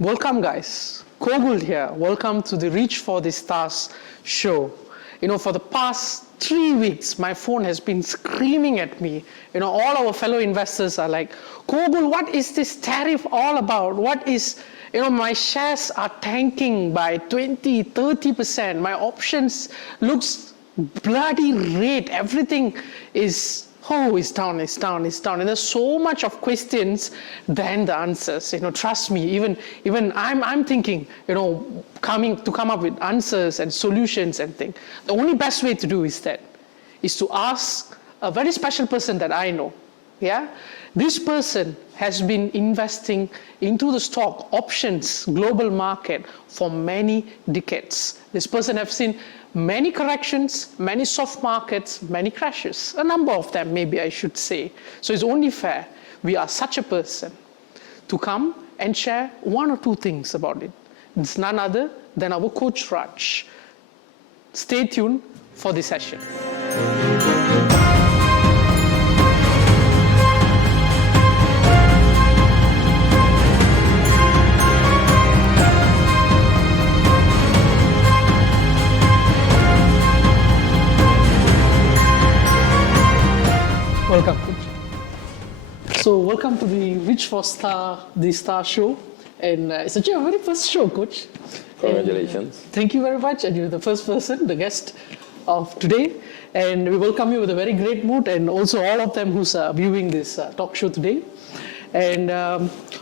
Welcome, guys. Kogul here. Welcome to the Reach for the Stars show. For the past 3 weeks, my phone has been screaming at me. All our fellow investors are like, Kogul, what is this tariff all about? What is, my shares are tanking by 20, 30%. My options looks bloody red. Everything is it's down. And there's so much of questions than the answers. Trust me, even I'm thinking, come up with answers and solutions and things. The only best way to do is to ask a very special person that I know. Yeah? This person has been investing into the stock options global market for many decades. This person has seen many corrections, many soft markets, many crashes, a number of them maybe I should say. So it's only fair we are such a person to come and share one or two things about it. It's none other than our coach Raj. Stay tuned for the session. Welcome, Coach. So welcome to the Reach for the Star show. And it's actually our very first show, Coach. Congratulations. And thank you very much. And you're the first person, the guest of today. And we welcome you with a very great mood, and also all of them who's viewing this talk show today. And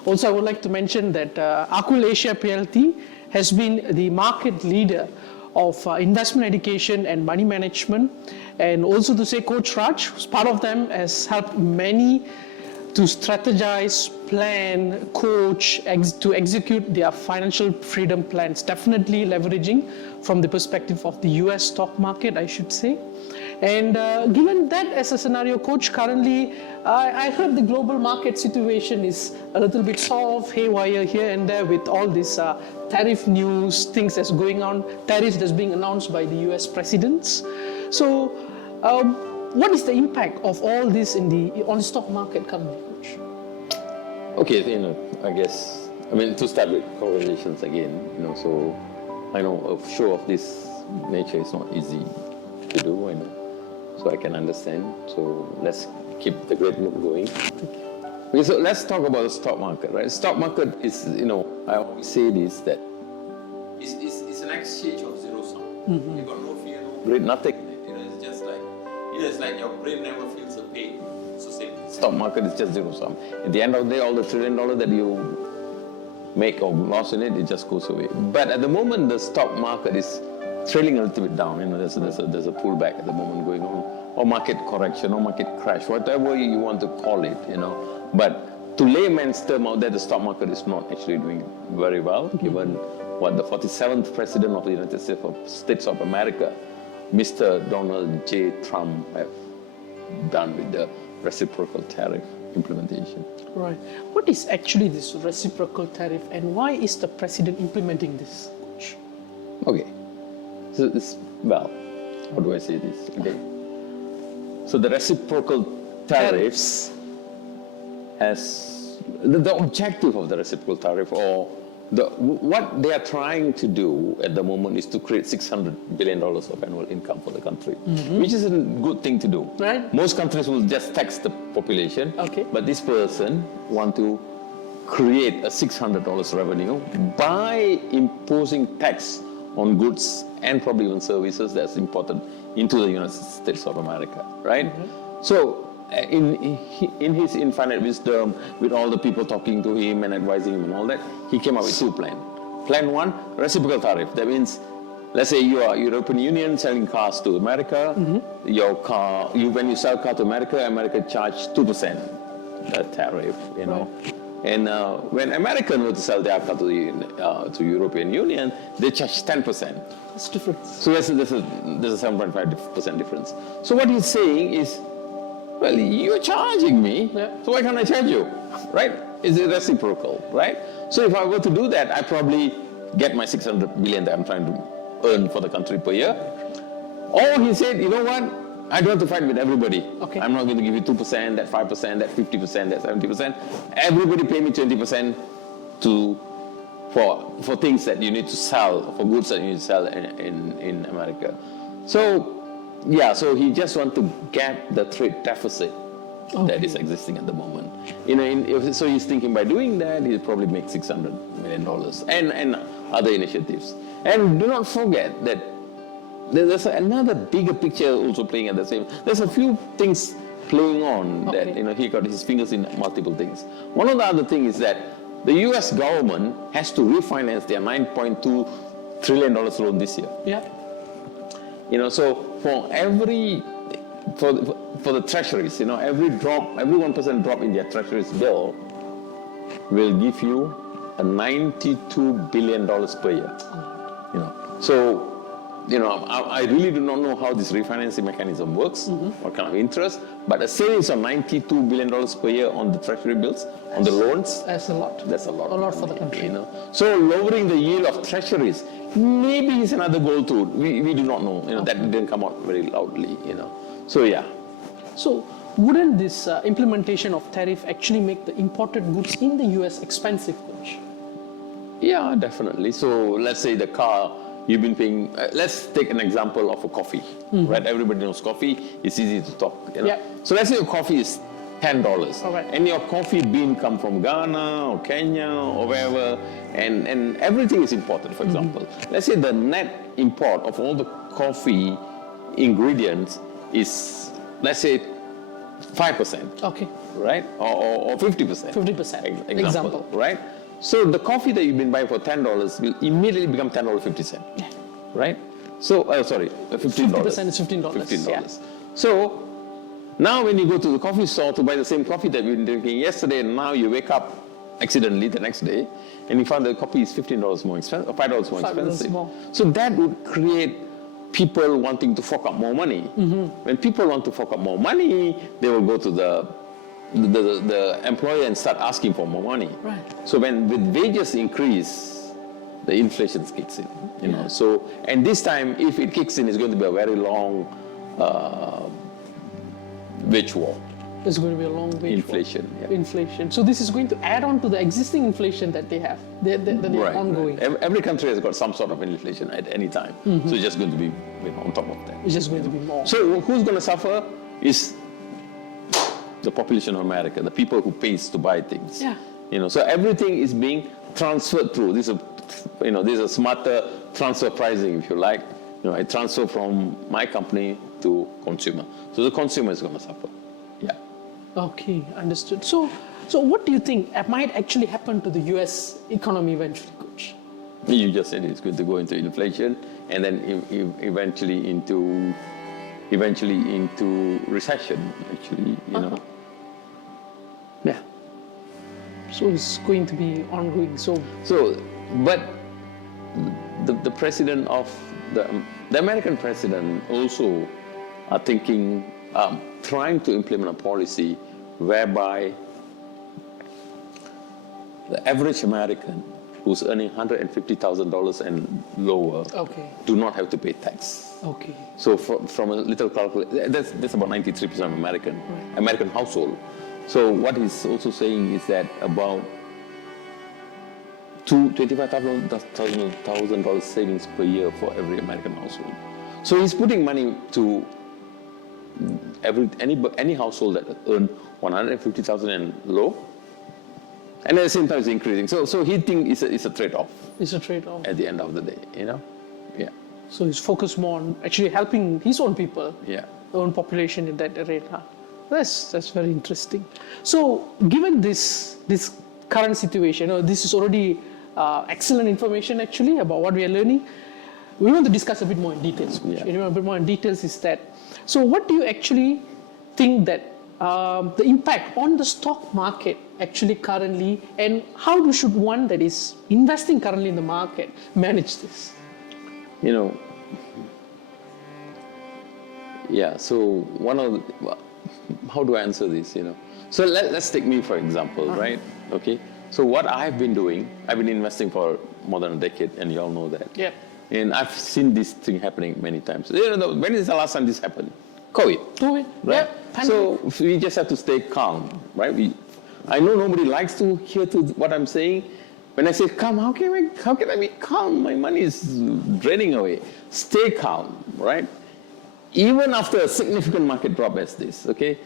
also I would like to mention that ArkWorld Asia PLT has been the market leader of investment education and money management. And also to say Coach Raj, who's part of them, has helped many to strategize, plan, coach, to execute their financial freedom plans, definitely leveraging from the perspective of the US stock market, I should say. And given that as a scenario, Coach, currently, I heard the global market situation is a little bit soft, haywire here and there with all this tariff news, things that's going on, tariffs that's being announced by the US presidents. So, what is the impact of all this on the stock market currently, Coach? Okay, to start with, congratulations again. So I know a show of this nature is not easy to do, so I can understand. So let's keep the great mood going. Okay, so let's talk about the stock market, right? Stock market is, I always say this, that it's an exchange of zero sum. You got no fear, no great, nothing. It's just like, it's like your brain never feels a pain. So same. Stock market is just zero sum. At the end of the day, all the $1 trillion that you make or loss in it, it just goes away. But at the moment, the stock market is trailing a little bit down. There's a pullback at the moment going on, or market correction, or market crash, whatever you want to call it. But to layman's term out there, the stock market is not actually doing very well, given what the 47th president of the United States of America, Mr. Donald J. Trump, have done with the reciprocal tariff implementation. Right. What is actually this reciprocal tariff, and why is the president implementing this, Coach? Okay. So how do I say this? Okay. So the reciprocal tariffs has the objective of the reciprocal tariff, or what they are trying to do at the moment, is to create $600 billion of annual income for the country, which is a good thing to do. Right. Most countries will just tax the population, okay, but this person want to create a $600 revenue by imposing tax on goods and probably even services that's imported into the United States of America, right? So in his infinite wisdom, with all the people talking to him and advising him and all that, he came up with two plans. Plan one, reciprocal tariff. That means, let's say you are European Union selling cars to America. Your car, when you sell a car to America charge 2% tariff, Right. And when Americans were to sell their car to European Union, they charge 10%. That's different. So there's a 7.5% difference. So what he's saying is, well, you're charging me, so why can't I charge you, right? Is it reciprocal, right? So if I were to do that, I probably get my 600 billion that I'm trying to earn for the country per year. Or he said, you know what? I don't have to fight with everybody. Okay. I'm not going to give you 2%, that 5%, that 50%, that 70%. Everybody pay me 20% for for things that you need to sell, for goods that you need to sell in America. So, yeah, so he just want to gap the trade deficit that is existing at the moment. So he's thinking by doing that, he'll probably make $600 million and other initiatives. And do not forget that there's another bigger picture also playing at the same. There's a few things playing on that he got his fingers in multiple things. One of the other things is that the U.S. government has to refinance their $9.2 trillion loan this year. Yeah. So for the treasuries, every 1% drop in their treasuries bill will give you a $92 billion per year. So I really do not know how this refinancing mechanism works, what kind of interest, but a savings of $92 billion per year on the treasury bills, on the loans. That's a lot. That's a lot. A lot for the country. So lowering the yield of treasuries maybe is another goal too. We do not know. That didn't come out very loudly. So yeah. So wouldn't this implementation of tariff actually make the imported goods in the US expensive, Coach? Yeah, definitely. So let's say the car you've been paying. Let's take an example of a coffee, right? Everybody knows coffee. It's easy to talk. Yeah. So let's say your coffee is $10, right. and your coffee bean come from Ghana or Kenya or wherever, and everything is imported. For example, let's say the net import of all the coffee ingredients is, let's say, 5%. Okay. Right? Or 50%. 50%. Example. Right? So the coffee that you've been buying for $10 will immediately become $10.50. Yeah. Right? So, $15. 50% is $15. $15. Yeah. So now when you go to the coffee store to buy the same coffee that you've been drinking yesterday, and now you wake up accidentally the next day, and you find the coffee is $15 more expensive, or $5 more expensive. More. So that would create people wanting to fork out more money. When people want to fork out more money, they will go to the employer and start asking for more money. Right. So with wages increase, the inflation kicks in. So, and this time, if it kicks in, it's going to be a very long wage war. It's going to be a long wage Inflation. war. Yeah. Inflation. So this is going to add on to the existing inflation that they have, that they are ongoing. Right. Every country has got some sort of inflation at any time. So it's just going to be on top of that. It's just going to be more. So who's going to suffer is the population of America, the people who pays to buy things. Yeah. So everything is being transferred through. This is a smarter transfer pricing, if you like. I transfer from my company to consumer. So the consumer is going to suffer. Yeah. Okay, understood. So what do you think might actually happen to the US economy eventually, Coach? You just said it's going to go into inflation, and then eventually into recession. Actually, Yeah. So it's going to be ongoing. But the president of the American president also are thinking, trying to implement a policy whereby the average American who's earning $150,000 and lower do not have to pay tax. Okay. So from a little calculation, that's about 93% of American household. So what he's also saying is that about $25,000 savings per year for every American household. So he's putting money to any household that earn $150,000 and low, and at the same time it's increasing. So he thinks it's a trade-off. It's a trade-off. At the end of the day, Yeah. So he's focused more on actually helping his own people, Yeah. the own population in that area. That's very interesting. So given this current situation, this is already excellent information actually about what we are learning. We want to discuss a bit more in details. Yeah. A bit more in details is that. So what do you actually think that the impact on the stock market actually currently, and how should one that is investing currently in the market manage this? Yeah. So how do I answer this? So let's take me for example, right? Okay. So what I've been doing, I've been investing for more than a decade, and you all know that. Yeah. And I've seen this thing happening many times. When is the last time this happened? COVID. COVID. Right? Yeah. So we just have to stay calm, right? I know nobody likes to hear what I'm saying, when I say calm, how can I be calm? My money is draining away. Stay calm, right? Even after a significant market drop as this, okay?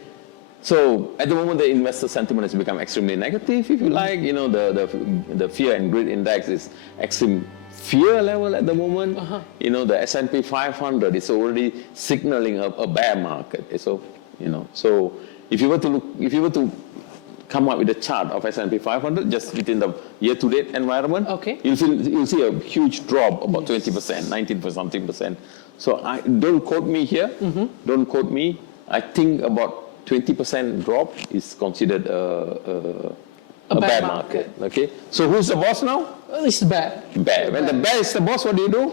So at the moment, the investor sentiment has become extremely negative, if you like. You know, the fear and greed index is extreme fear level at the moment. You know, the S&P 500 is already signaling a bear market. So, you know, so if you were to come up with a chart of S&P 500 just within the year-to-date environment, okay, you'll see a huge drop, about 20%, 19%. So don't quote me here. Don't quote me. I think about 20% drop is considered a bear market. Okay. So who's the boss now? It's the bear. Bear. When the bear is the boss, what do?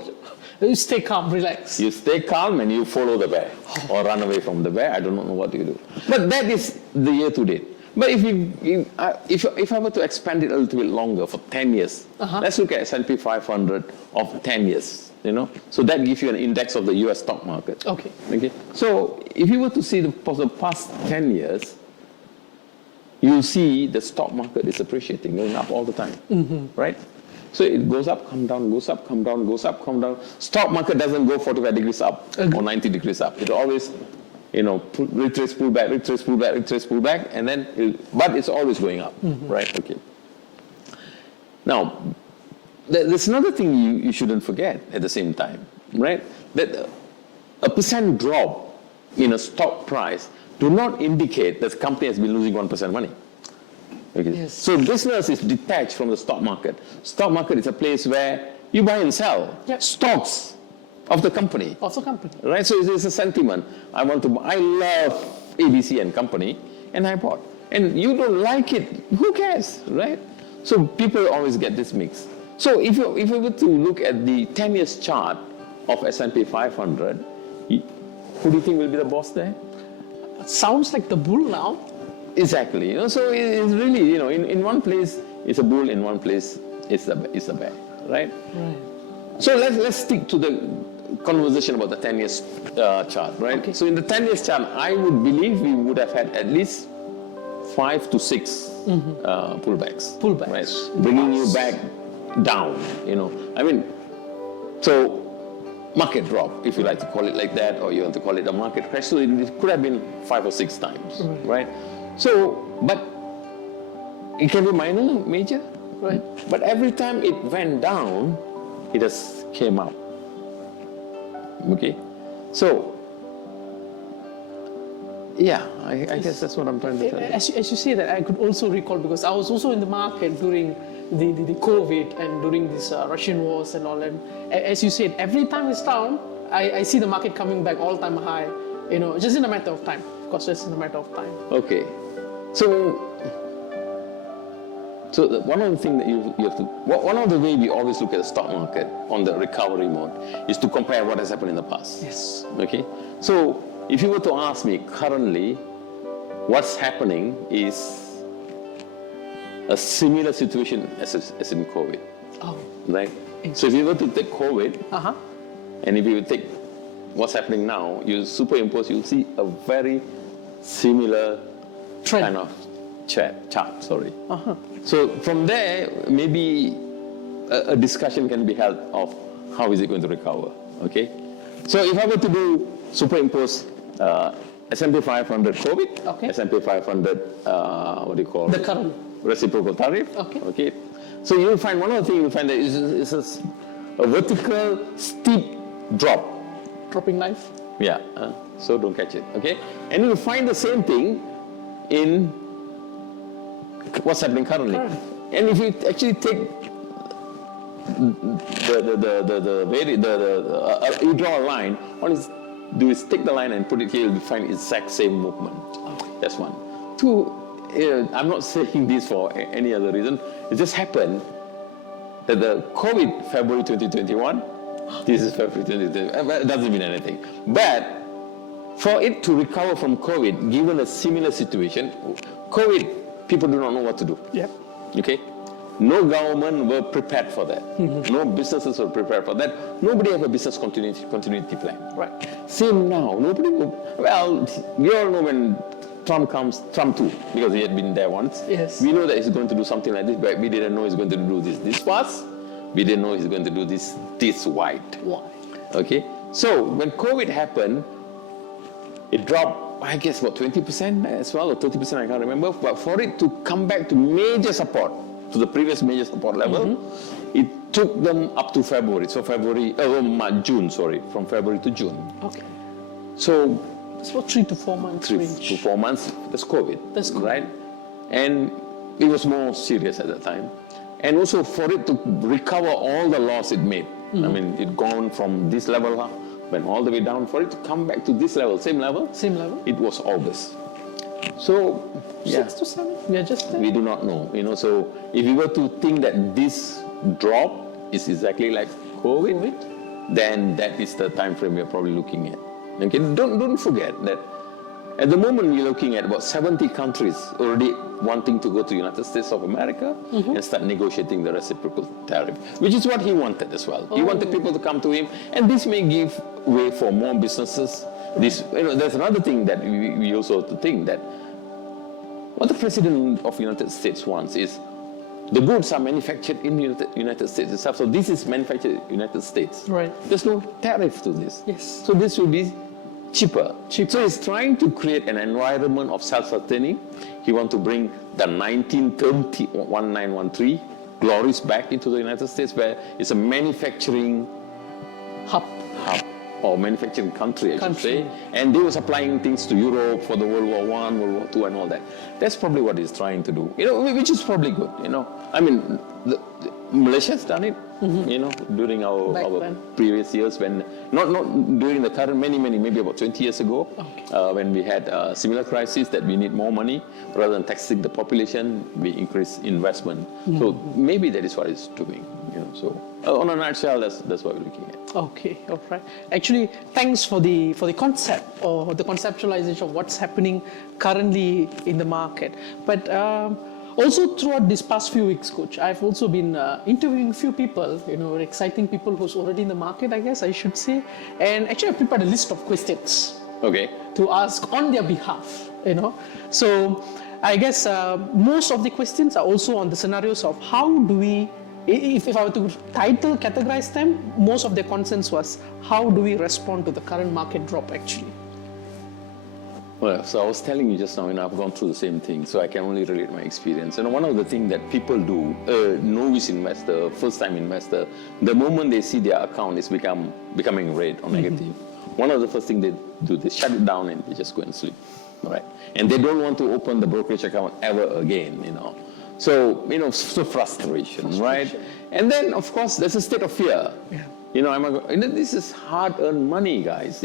You stay calm, relax. You stay calm and you follow the bear, or run away from the bear. I don't know what you do. But that is the year-to-date. But if I were to expand it a little bit longer for 10 years, let's look at S&P 500 of 10 years. You know, so that gives you an index of the U.S. stock market. Okay. Okay. So if you were to see for the past 10 years, you see the stock market is appreciating, going up all the time, right? So it goes up, come down, goes up, come down, goes up, come down. Stock market doesn't go 45 degrees up or 90 degrees up. It always, you know, retrace, pull back, retrace, pull back, retrace, pull back, and then, but it's always going up, right? Okay. Now, there's another thing you shouldn't forget at the same time, right? That a percent drop in a stock price do not indicate that the company has been losing 1% money. Okay. Yes. So business is detached from the stock market. Stock market is a place where you buy and sell stocks of the company. Of the company. Right? So it's a sentiment. I love ABC and company, and I bought. And you don't like it, who cares, right? So people always get this mix. So if you were to look at the 10 years chart of S&P 500, who do you think will be the boss there? Sounds like the bull now. Exactly. You know, so it's really, you know, in one place it's a bull, in one place it's a bear, right? Right. So let's stick to the conversation about the 10 years chart, right? Okay. So in the 10 years chart, I would believe we would have had at least 5 to 6 pullbacks. Pullbacks. Right? Bringing you back down, you know. I mean, so market drop, if you like to call it like that, or you want to call it a market crash. So it could have been 5 or 6 times, right? So, but it can be minor, major, right? But every time it went down, it just came up. Okay? So, yeah, I guess that's what I'm trying to tell you. As you say that, I could also recall, because I was also in the market during the COVID and during this Russian wars and all. And as you said, every time it's down, I see the market coming back all-time high, you know, just in a matter of time. Of course, just in a matter of time. Okay. So one of the things that you have to, one of the ways we always look at the stock market on the recovery mode is to compare what has happened in the past. Yes. Okay. So if you were to ask me currently, what's happening is a similar situation as in COVID. Oh. Right? Exactly. So if you were to take COVID, and if you would take what's happening now, you superimpose, you'll see a very similar trend. Kind of chart. Sorry. So from there, maybe a discussion can be held of how is it going to recover. Okay. So if I were to do superimpose S&P 500 COVID, S&P 500, what do you call it? The current. Reciprocal tariff. Okay. So you'll find one of the things you'll find that is a vertical steep drop. Dropping knife. Yeah. So don't catch it. Okay. And you'll find the same thing in what's happening currently. And if you actually take you draw a line, all you do is take the line and put it here, you'll find the exact same movement. That's one. Two, I'm not saying this for any other reason. It just happened that the COVID February 2021, this is February 2021, it doesn't mean anything. But for it to recover from COVID, given a similar situation, COVID, people do not know what to do. Yep. Okay? No government were prepared for that. No businesses were prepared for that. Nobody have a business continuity plan. Right. Same now. Nobody will, well, we all know when Trump comes, Trump too, because he had been there once. Yes. We know that he's going to do something like this, but we didn't know he's going to do this fast. We didn't know he's going to do this wide. Why? Okay. So when COVID happened, it dropped, I guess, about 20% as well, or 30%, I can't remember. But for it to come back to major support, to the previous major support level, it took them up to February. So June, from February to June. Okay. So It's about 3 to 4 months. 3 range. to 4 months, that's COVID. That's COVID. Right? And it was more serious at that time. And also for it to recover all the loss it made. I mean, it gone from this level, went all the way down. For it to come back to this level, same level, it was August. So, 6 to 7, we are just there. we do not know. So if you were to think that this drop is exactly like COVID, then that is the time frame we're probably looking at. Okay, don't forget that at the moment we're looking at about 70 countries already wanting to go to United States of America and start negotiating the reciprocal tariff, which is what he wanted as well. He wanted people to come to him, and this may give way for more businesses. There's another thing that we also have to think that what the President of the United States wants is the goods are manufactured in the United States itself. So this is manufactured in the United States. Right. There's no tariff to this. Yes. So this will be cheaper. So he's trying to create an environment of self-sustaining. He wants to bring the 1913 glories back into the United States, where it's a manufacturing Hub. or manufacturing country, I should say. And they were supplying things to Europe for the World War I, World War II, and all that. That's probably what he's trying to do. Which is probably good. I mean, Malaysia's done it. During our previous years, when not during the current, maybe about 20 years ago, when we had a similar crisis that we need more money rather than taxing the population, we increase investment. So maybe that is what it's doing. So on a nutshell, that's what we're looking at. Okay, all right. Actually, thanks for the concept or the conceptualization of what's happening currently in the market. But also throughout these past few weeks, Coach, I've also been interviewing a few people, exciting people who's already in the market, I guess I should say. And actually I've prepared a list of questions to ask on their behalf, So I guess most of the questions are also on the scenarios of how do we, if I were to categorize them, most of their concerns was how do we respond to the current market drop actually? Well, so I was telling you just now, I've gone through the same thing, so I can only relate my experience. One of the things that people do, novice investor, first-time investor, the moment they see their account is becoming red or negative, one of the first things they do, they shut it down and they just go and sleep, right? And they don't want to open the brokerage account ever again, So, so frustration, right? And then, of course, there's a state of fear. This is hard-earned money, guys,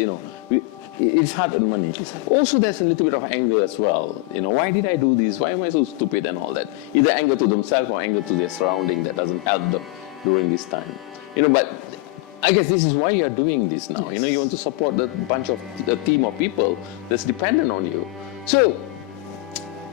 It's hard-earned money. Also, there's a little bit of anger as well. Why did I do this? Why am I so stupid and all that? Either anger to themselves or anger to their surrounding that doesn't help them during this time. But I guess this is why you're doing this now. You want to support the team of people that's dependent on you. So,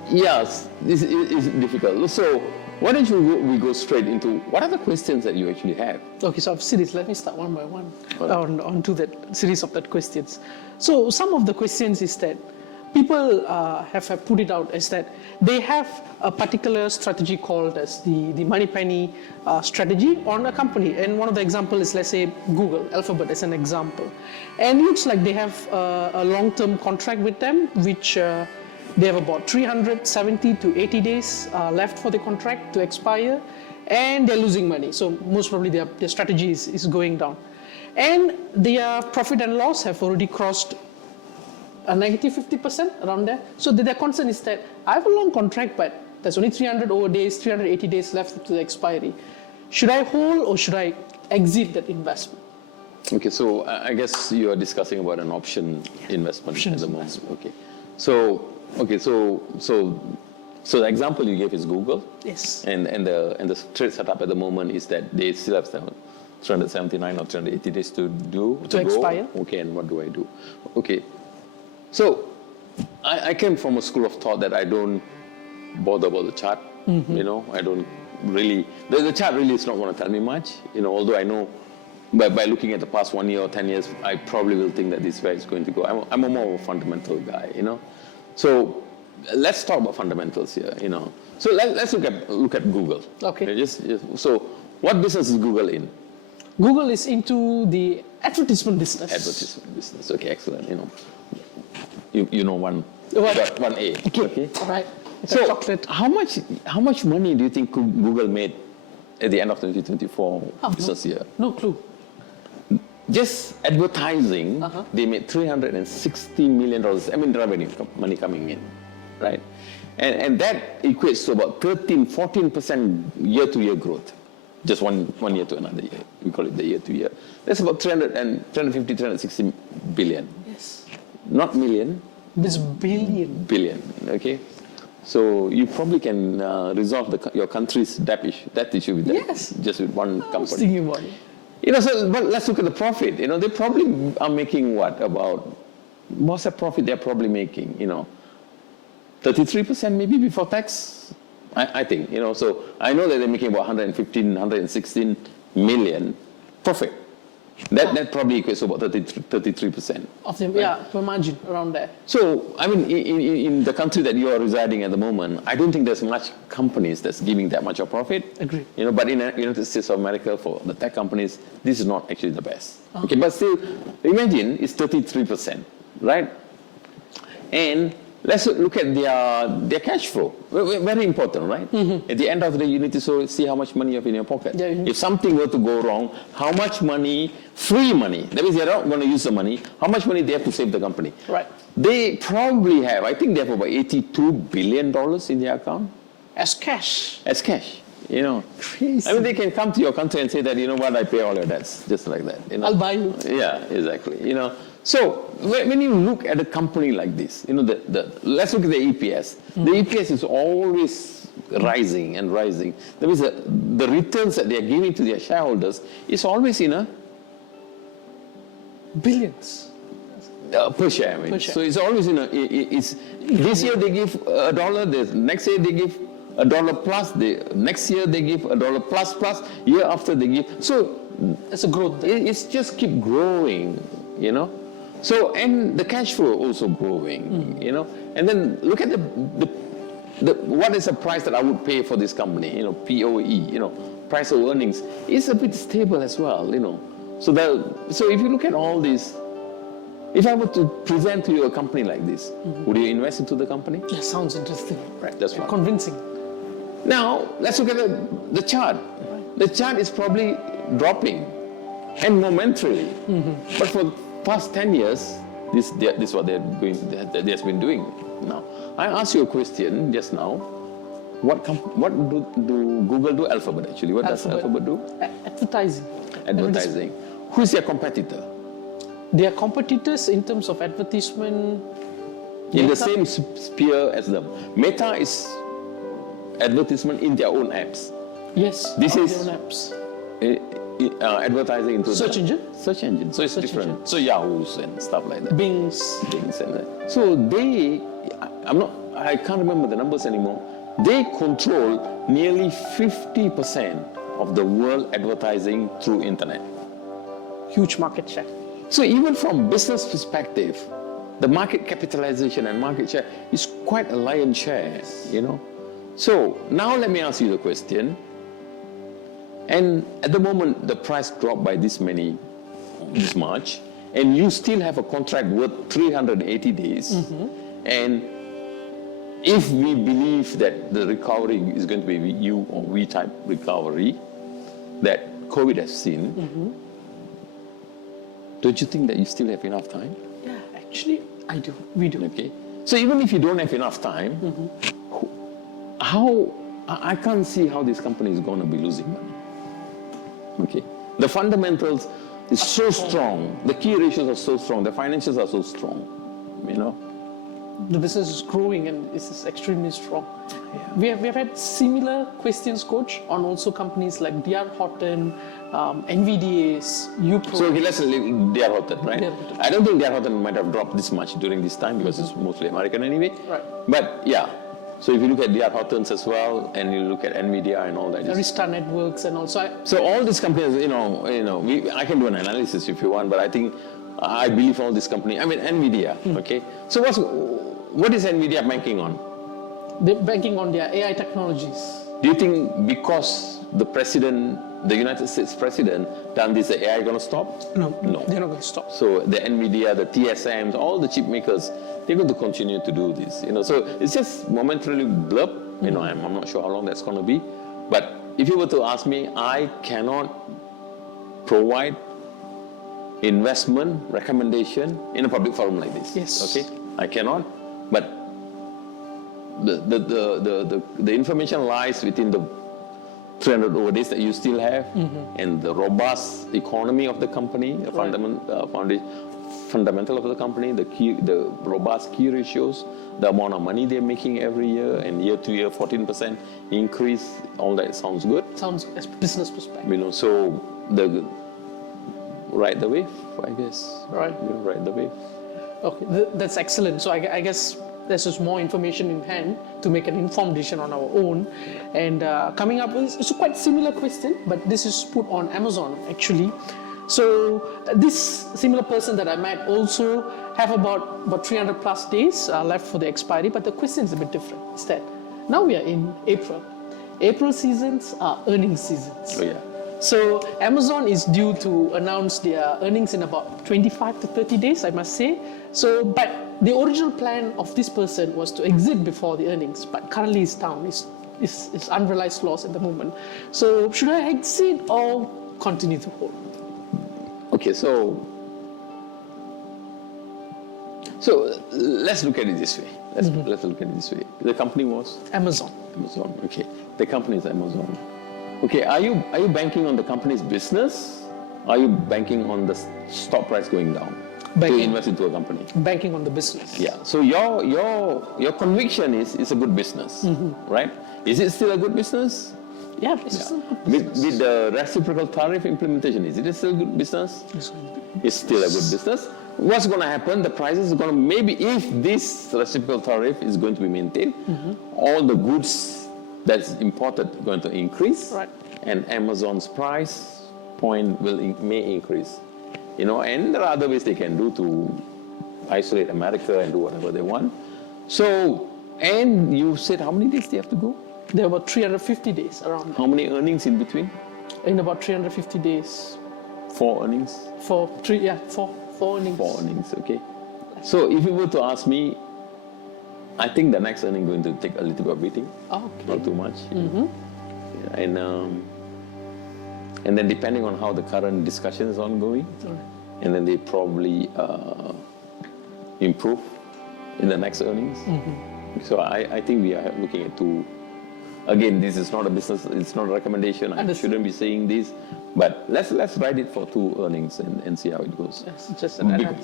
yes, this is difficult. So, why don't we go straight into what are the questions that you actually have? Okay, so series, let me start one by one onto that series of that questions. So some of the questions is that people have put it out as that they have a particular strategy called as the money penny strategy on a company. And one of the examples is, let's say, Google, Alphabet as an example. And it looks like they have a long-term contract with them, which they have about 370 to 80 days left for the contract to expire, and they're losing money. So most probably their strategy is going down. And their profit and loss have already crossed a negative 50% around there. So their concern is that I have a long contract, but there's only 380 days left to the expiry. Should I hold or should I exit that investment? Okay, so I guess you are discussing about an option investment at the moment. Okay, so the example you gave is Google. Yes. And the trade setup at the moment is that they still have 379 or 380 days to expire. Okay, and what do I do? Okay, so I came from a school of thought that I don't bother about the chart. I don't really, the chart really is not going to tell me much. Although I know by looking at the past 1 year or 10 years, I probably will think that this is where it's going to go. I'm a more of a fundamental guy. So let's talk about fundamentals here. So let's look at Google. Okay. So what business is Google in? Google is into the advertisement business. Advertisement business. Okay, excellent. You know one. What? Got 1A. Okay. All right. It's a So chocolate. how much money do you think Google made at the end of 2024 business year? No clue. Just advertising, they made $360 million. I mean, revenue, money coming in, right? And that equates to about 14% year-to-year growth. Just one year to another year. We call it the year-to-year. That's about 360 billion. Yes. Not million. This billion. Billion, okay? So you probably can resolve your country's debt issue with that. Yes. Just with one I was company. thinking about it. But let's look at the profit. They probably are making what's the profit they're probably making? 33% maybe before tax, I think. So I know that they're making about 116 million profit. That probably equates to about 33%. Of them, right? Yeah, per margin around there. So, I mean, in the country that you are residing at the moment, I don't think there's much companies that's giving that much of profit. Agree. But in the United States of America, for the tech companies, this is not actually the best. Okay, but still, imagine it's 33%, right? And let's look at their cash flow. Very important, right? At the end of the day, you need to see how much money you have in your pocket. Yeah, if something were to go wrong, how much money, free money, that means they're not going to use the money, how much money they have to save the company? Right. They probably have, I think they have about $82 billion in their account. As cash. As cash, Crazy. I mean, they can come to your country and say that, what, I pay all your debts, just like that. I'll buy you. Yeah, exactly. So when you look at a company like this, let's look at the EPS. The EPS is always rising and rising. That means the returns that they are giving to their shareholders is always Billions. Per share. Per share. So it's always this year they give $1, the next year they give $1 plus, the next year they give $1 plus, year after they give. So it's a growth there. It's just keep growing, So, and the cash flow also growing, And then look at what is the price that I would pay for this company, POE, price of earnings. It's a bit stable as well, So if you look at all this, if I were to present to you a company like this, would you invest into the company? That sounds interesting. Right, that's one. Convincing. Now, let's look at the chart. The chart is probably dropping, and momentarily. But for the past 10 years, this is what they've been doing. Now, I asked you a question just now. What do Google do? Alphabet, actually. What does Alphabet do? Advertising. Advertising. Who is their competitor? Their competitors in terms of advertisement. In the same sphere as them. Meta is advertisement in their own apps. Yes. This is their own apps. Advertising into Search engine? Search engine. So it's different. Engine. So Yahoo's and stuff like that. Bings. Bings and that. So I can't remember the numbers anymore. They control nearly 50% of the world advertising through internet. Huge market share. So even from business perspective, the market capitalization and market share is quite a lion's share, So now let me ask you the question. And at the moment, the price dropped by this much, and you still have a contract worth 380 days. And if we believe that the recovery is going to be U or V type recovery that COVID has seen, don't you think that you still have enough time? Yeah, actually, I do. We do. Okay. So even if you don't have enough time, I can't see how this company is going to be losing money. Okay. The fundamentals is so strong. The key ratios are so strong. The financials are so strong. The business is growing and this is extremely strong. Yeah. We have had similar questions, Coach, on also companies like DR Horton, NVDA's, UPro. So let's leave DR Horton, right? DR Horton. I don't think DR Horton might have dropped this much during this time because it's mostly American anyway. Right. But yeah. So if you look at DR Hortons as well, and you look at NVIDIA and all that. Arista Networks and also. So all these companies, I can do an analysis if you want, but I believe all these companies. I mean NVIDIA. Okay. So what is NVIDIA banking on? They're banking on their AI technologies. Do you think because the president, the United States president, done this, the AI going to stop? No, No. they're not going to stop. So the NVIDIA, the TSMs, all the chip makers, they're going to continue to do this. So it's just momentarily blurb. I'm not sure how long that's going to be. But if you were to ask me, I cannot provide investment recommendation in a public forum like this. Yes. Okay, I cannot. But the information lies within the 300 over days that you still have, and the robust economy of the company, the fundamental of the company, the robust key ratios, the amount of money they're making every year, and year to year 14% increase. All that sounds good. Sounds as business perspective. So ride the wave, I guess. Right. Ride the wave. Okay, that's excellent. So I guess there's just more information in hand to make an informed decision on our own. And coming up, it's a quite similar question, but this is put on Amazon actually. So this similar person that I met also have about 300 plus days left for the expiry, but the question is a bit different. Is that now we are in April. April seasons are earnings seasons. Oh, yeah. So Amazon is due to announce their earnings in about 25 to 30 days, I must say. So, but the original plan of this person was to exit before the earnings, but currently it's down. It's unrealized loss at the moment. So should I exit or continue to hold? Okay, so let's look at it this way. Let's look at it this way. The company was Amazon. Amazon. Okay, the company is Amazon. Okay, are you banking on the company's business? Are you banking on the stock price going down to invest into a company? Banking on the business. Yeah. So your conviction is it's a good business, right? Is it still a good business? Yeah, it's still a good business. With the reciprocal tariff implementation, is it still a good business? It's still a good business. What's going to happen? The prices are going to, maybe if this reciprocal tariff is going to be maintained, all the goods that's imported are going to increase, right, and Amazon's price point may increase. And there are other ways they can do to isolate America and do whatever they want. So, and you said how many days they have to go? There were 350 days around. How many earnings in between? In about 350 days. 4 earnings? Four earnings. 4 earnings, okay. So if you were to ask me, I think the next earning going to take a little bit of beating. Oh, okay. Not too much. And then depending on how the current discussion is ongoing, and then they probably improve in the next earnings. So I think we are looking at 2. Again, this is not a business, it's not a recommendation. I shouldn't be saying this, but let's ride it for 2 earnings and see how it goes. Yes,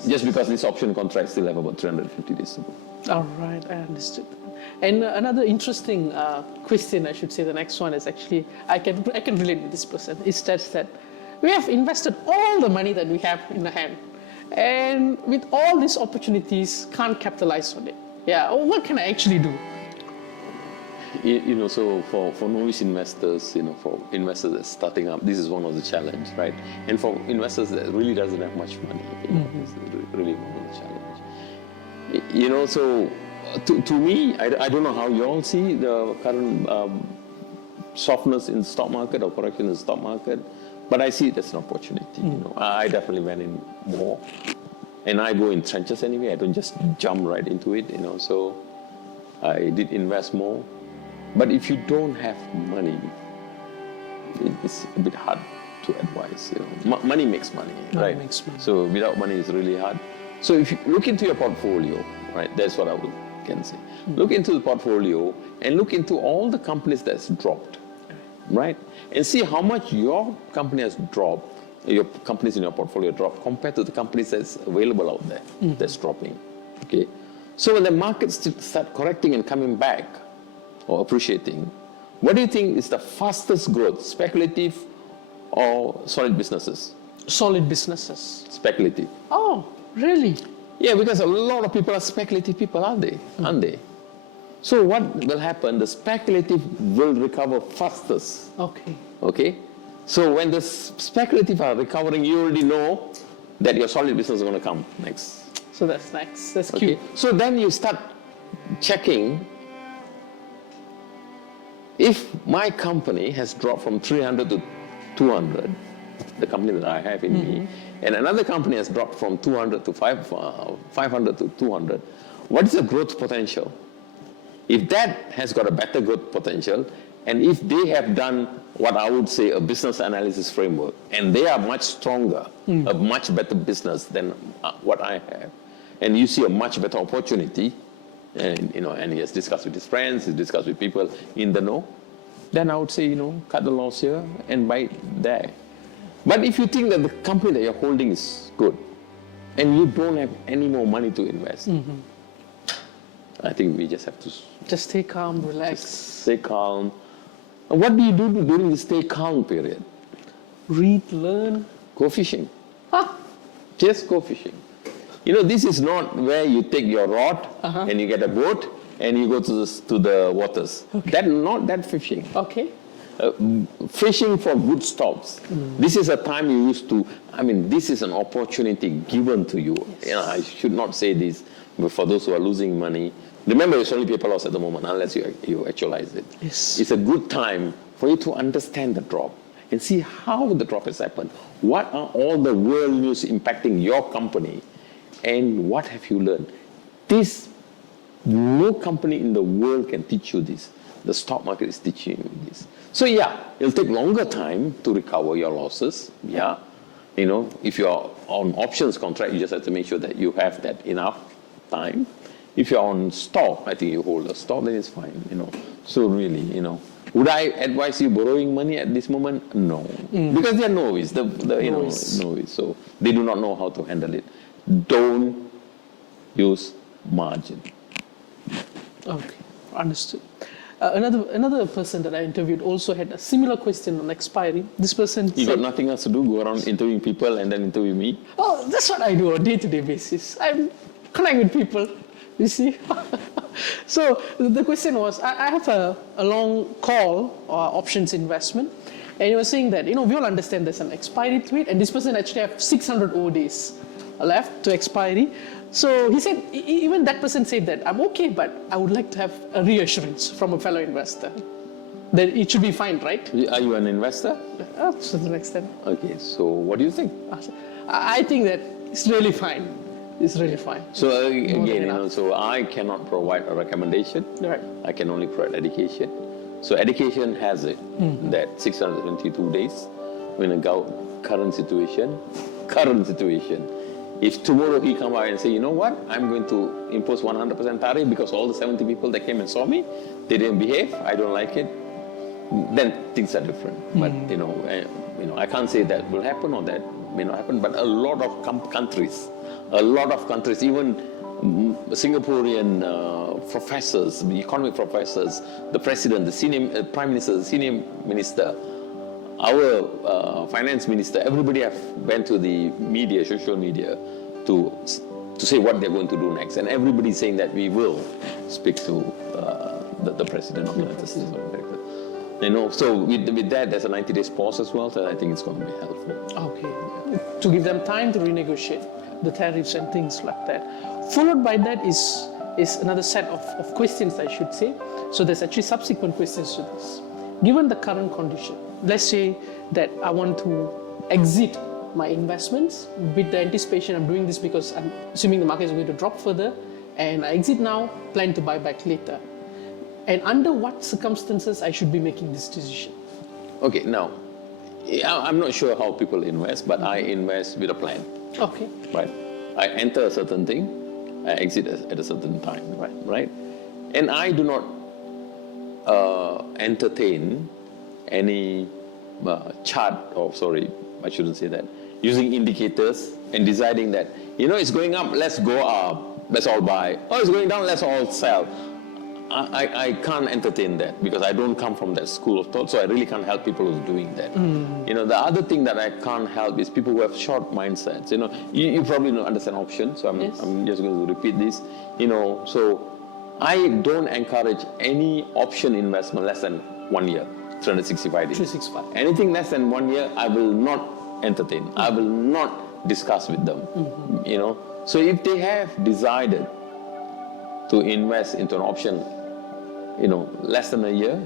just because this option contract still have about 350 days to go. All right, I understood. And another interesting question, I should say, the next one is actually, I can relate with this person, is that we have invested all the money that we have in the hand, and with all these opportunities, can't capitalize on it. Yeah, what can I actually do? So for novice investors, for investors that's starting up, this is one of the challenge, right? And for investors that really doesn't have much money, it's really one of the challenge. So to me, I don't know how you all see the current softness in the stock market or correction in the stock market, but I see it as an opportunity. I definitely went in more, and I go in trenches anyway. I don't just jump right into it. So I did invest more. But if you don't have money, it's a bit hard to advise. Money makes money, right? Makes money. So without money, it's really hard. So if you look into your portfolio, right, that's what I can say. Look into the portfolio and look into all the companies that's dropped, right? And see how much your company has dropped, your companies in your portfolio dropped compared to the companies that's available out there that's dropping, okay? So when the markets start correcting and coming back, or appreciating, what do you think is the fastest growth, speculative or solid businesses? Solid businesses. Speculative. Oh, really? Yeah, because a lot of people are speculative people, aren't they? So what will happen? The speculative will recover fastest. Okay? So when the speculative are recovering, you already know that your solid business is going to come next. So that's next. That's cute. So then you start checking if my company has dropped from 300 to 200, the company that I have in me, and another company has dropped from 200 to 500 to 200, what is the growth potential? If that has got a better growth potential, and if they have done what I would say a business analysis framework, and they are much stronger, a much better business than what I have, and you see a much better opportunity, and and he has discussed with his friends, he's discussed with people in the know, then I would say, cut the loss here and buy it there. But if you think that the company that you're holding is good, and you don't have any more money to invest, I think we just have to Just stay calm, relax. stay calm. And what do you do during the stay calm period? Read, learn. Go fishing. Ah, Just go fishing. This is not where you take your rod and you get a boat and you go to the waters. Okay. Not that fishing. okay. Fishing for good stops. This is a time you used to, this is an opportunity given to you. Yes. I should not say this, but for those who are losing money, remember it's only paper loss at the moment unless you actualize it. Yes. It's a good time for you to understand the drop and see how the drop has happened. What are all the world news impacting your company and what have you learned? No company in the world can teach you this. The stock market is teaching you this. So yeah, it'll take longer time to recover your losses. Yeah. If you're on options contract, you just have to make sure that you have that enough time. If you're on stock, I think you hold a stock, then it's fine. So really, would I advise you borrowing money at this moment? No, because they're novice. Novice. So they do not know how to handle it. Don't use margin. Okay, understood. Another person that I interviewed also had a similar question on expiry. This person You said, got nothing else to do, go around interviewing people and then interview me? "Oh, that's what I do on a day-to-day basis. I connect with people, you see." So the question was, I have a long call options investment, and he was saying that, we all understand there's an expiry to it, and this person actually have 600 O days left to expiry. So he said, even that person said that, I'm okay, but I would like to have a reassurance from a fellow investor that it should be fine, right? Are you an investor? To the extent. Okay, so what do you think? I think that it's really fine. It's really fine. So More than again, enough. so I cannot provide a recommendation. Right. I can only provide education. So education has it that 622 days in a current situation, if tomorrow he come out and say, you know what, I'm going to impose 100% tariff because all the 70 people that came and saw me, they didn't behave, I don't like it, then things are different. But I can't say that will happen or that may not happen. But a lot of countries, even Singaporean professors, economic professors, the president, the senior prime minister, the senior minister, our finance minister, everybody have went to the media, social media, to say what they're going to do next. And everybody's saying that we will speak to the president of the United States of America. So with that, there's a 90 days pause as well, so I think it's going to be helpful. Okay. To give them time to renegotiate the tariffs and things like that. Followed by that is another set of questions, I should say. So there's actually subsequent questions to this. Given the current condition, let's say that I want to exit my investments with the anticipation I'm doing this because I'm assuming the market is going to drop further, and I exit now, plan to buy back later. And under what circumstances I should be making this decision? Okay, now, I'm not sure how people invest, but I invest with a plan. Okay. Right. I enter a certain thing, I exit at a certain time. Right. And I do not entertain any chart, I shouldn't say that, using indicators and deciding that, it's going up, let's go up, let's all buy. Oh, it's going down, let's all sell. I can't entertain that because I don't come from that school of thought, so I really can't help people who's doing that. The other thing that I can't help is people who have short mindsets. You probably don't understand options, so I'm just going to repeat this. So I don't encourage any option investment less than 1 year, 365 days. 365. Anything less than 1 year, I will not entertain. I will not discuss with them. So if they have decided to invest into an option, less than a year,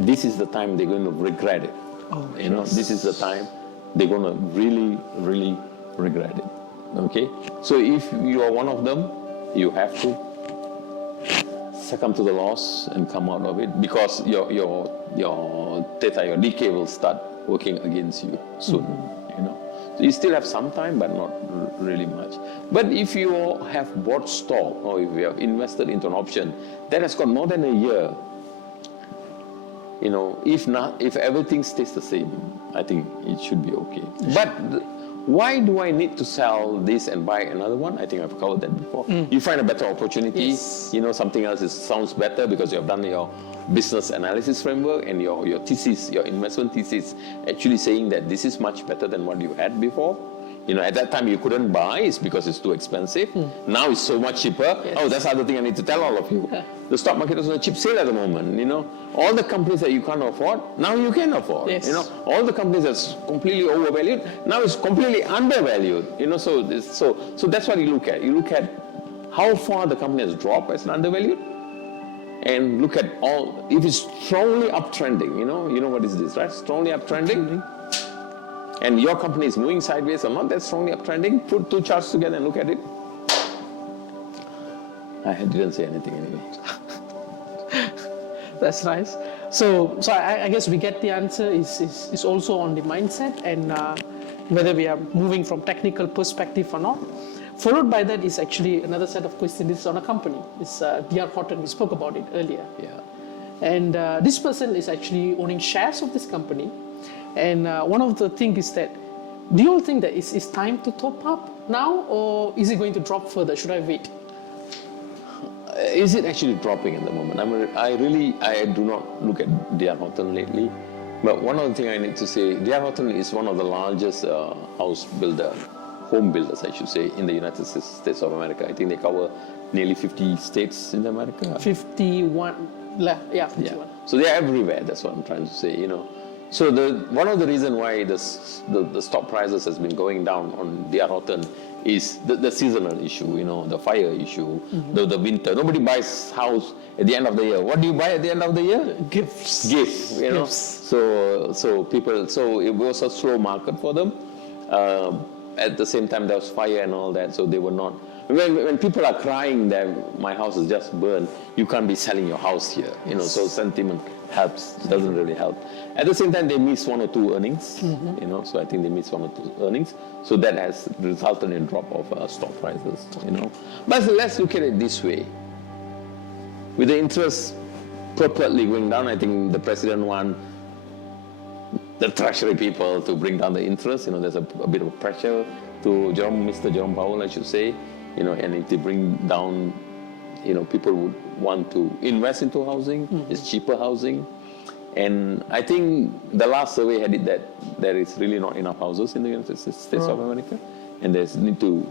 this is the time they're going to regret it. Oh, You know, this is the time they're going to really, really regret it. Okay? So if you are one of them, you have to succumb to the loss and come out of it, because your theta, your decay will start working against you soon. You know, so you still have some time, but not really much. But if you have bought stock, or if you have invested into an option that has got more than a year, you know, if everything stays the same, I think it should be okay. But why do I need to sell this and buy another one? I think I've covered that before. You find a better opportunity. Yes. You know, something else sounds better because you have done your business analysis framework and your thesis, your investment thesis, actually saying that this is much better than what you had before. You know, at that time you couldn't buy, it's because it's too expensive. Now it's so much cheaper. Yes. Oh, that's the other thing I need to tell all of you. The stock market is on a cheap sale at the moment. You know, all the companies that you can't afford, now you can afford. Yes. You know, all the companies that's completely overvalued, now it's completely undervalued. You know, so that's what you look at. You look at how far the company has dropped as an undervalued, and look at all, if it's strongly uptrending, you know what is this, right? Strongly uptrending. And your company is moving sideways or not that strongly uptrending, put two charts together and look at it. I didn't say anything anyway. That's nice. So I guess we get the answer is also on the mindset and whether we are moving from technical perspective or not. Followed by that is actually another set of questions. This is on a company. It's D.R. Horton. We spoke about it earlier. Yeah. And this person is actually owning shares of this company. And one of the things is that, do you all think that it's time to top up now, or is it going to drop further? Should I wait? Is it actually dropping at the moment? I do not look at D.R. Horton lately. But one other thing I need to say, D.R. Horton is one of the largest home builders, I should say, in the United States of America. I think they cover nearly 50 states in America. 51. Yeah, 51. Yeah. So they're everywhere, that's what I'm trying to say, you know. So one of the reasons why the stock prices has been going down on D.R. Horton is the seasonal issue, you know, the fire issue, the winter. Nobody buys house at the end of the year. What do you buy at the end of the year? Gifts. Gifts, you know. Gifts. So it was a slow market for them. At the same time, there was fire and all that, so they were not. When people are crying that my house is just burned, you can't be selling your house here, you know. So sentiment helps, doesn't really help. At the same time, they miss one or two earnings, you know. So I think they missed one or two earnings. So that has resulted in drop of stock prices, you know. But let's look at it this way. With the interest purportedly going down, I think the president want the treasury people to bring down the interest. You know, there's a bit of pressure to Mr. Jerome Powell, I should say. You know, and if they bring down, you know, people would want to invest into housing. It's cheaper housing. And I think the last survey had it that there is really not enough houses in the United States of America. And there's a need to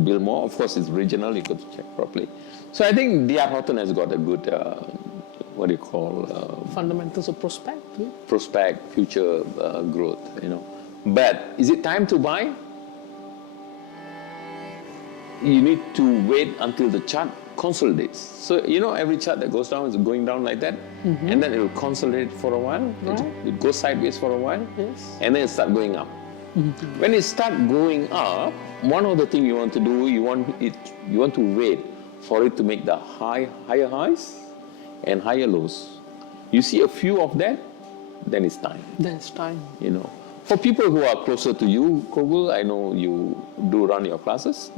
build more. Of course, it's regional, you got to check properly. So I think D.R. Horton has got a good, Fundamentals of prospect. Yeah. prospect, future growth, you know. But is it time to buy? You need to wait until the chart consolidates. So, you know, every chart that goes down is going down like that, and then it will consolidate for a while. Right. It goes sideways for a while, Yes. and then it start going up. When it start going up, one of the things you want to do, you want to wait for it to make the higher highs and higher lows. You see a few of that, then it's time. Then it's time. You know, for people who are closer to you, Kogul, I know you do run your classes.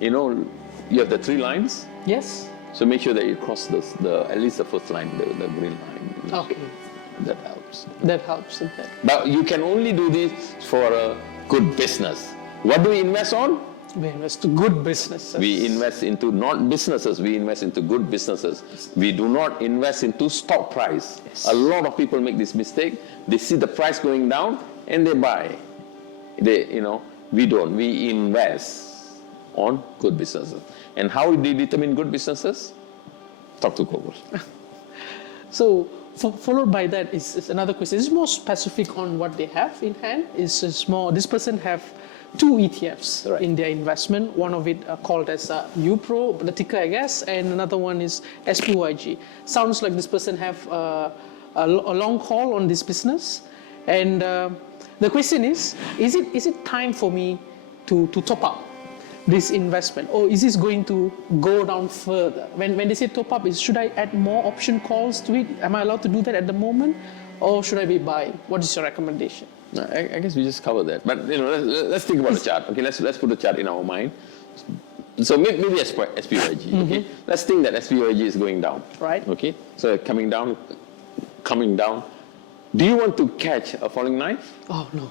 You know, you have the 3 lines. Yes. So make sure that you cross at least the first line, the green line. You know, Okay. so that helps. That helps in that. But you can only do this for a good business. What do we invest on? We invest to good businesses. We invest into not businesses, we invest into good businesses. We do not invest into stock price. Yes. A lot of people make this mistake. They see the price going down and they buy. We don't. We invest on good businesses. And how do you determine good businesses? Talk to Kogul. So followed by that is another question. It's more specific on what they have in hand. It's more, this person have 2 ETFs Right. in their investment. One of it called as UPRO, the ticker I guess, and another one is SPYG. Sounds like this person have a long haul on this business. And the question is it time for me to top up this investment, or is this going to go down further? When they say top up, should I add more option calls to it? Am I allowed to do that at the moment, or should I be buying? What is your recommendation? No, I guess we just covered that. But let's think about the chart. Okay, let's put the chart in our mind. So maybe SPYG. Okay, let's think that SPYG is going down. Right. Okay, so coming down. Do you want to catch a falling knife? Oh no.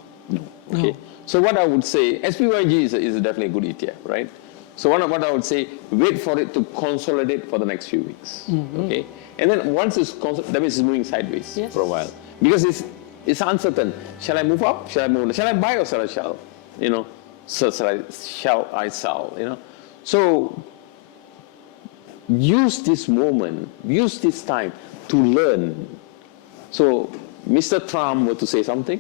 Okay. So what I would say, SPYG is definitely a good ETF, right? So what I would say, wait for it to consolidate for the next few weeks. Okay, and then once it's that means it's moving sideways for a while, because it's uncertain. Shall I move up? Shall I move down? Shall I buy or shall I sell? Shall I sell? So use this moment, use this time to learn. So Mr. Trump were to say something,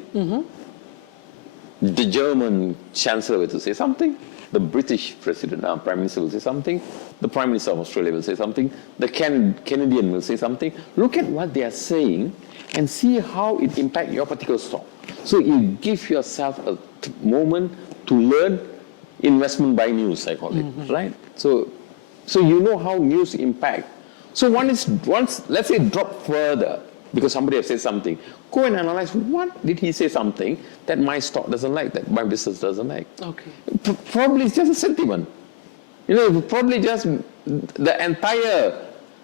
the German Chancellor were to say something, the British President, Prime Minister will say something, the Prime Minister of Australia will say something, the Canadian will say something. Look at what they are saying and see how it impacts your particular stock. So you give yourself a moment to learn investment by news, I call it, right? So you know how news impact. So once let's say drop further because somebody has said something, go and analyze what did he say something that my stock doesn't like, that my business doesn't like. Okay. Probably it's just a sentiment. Probably just the entire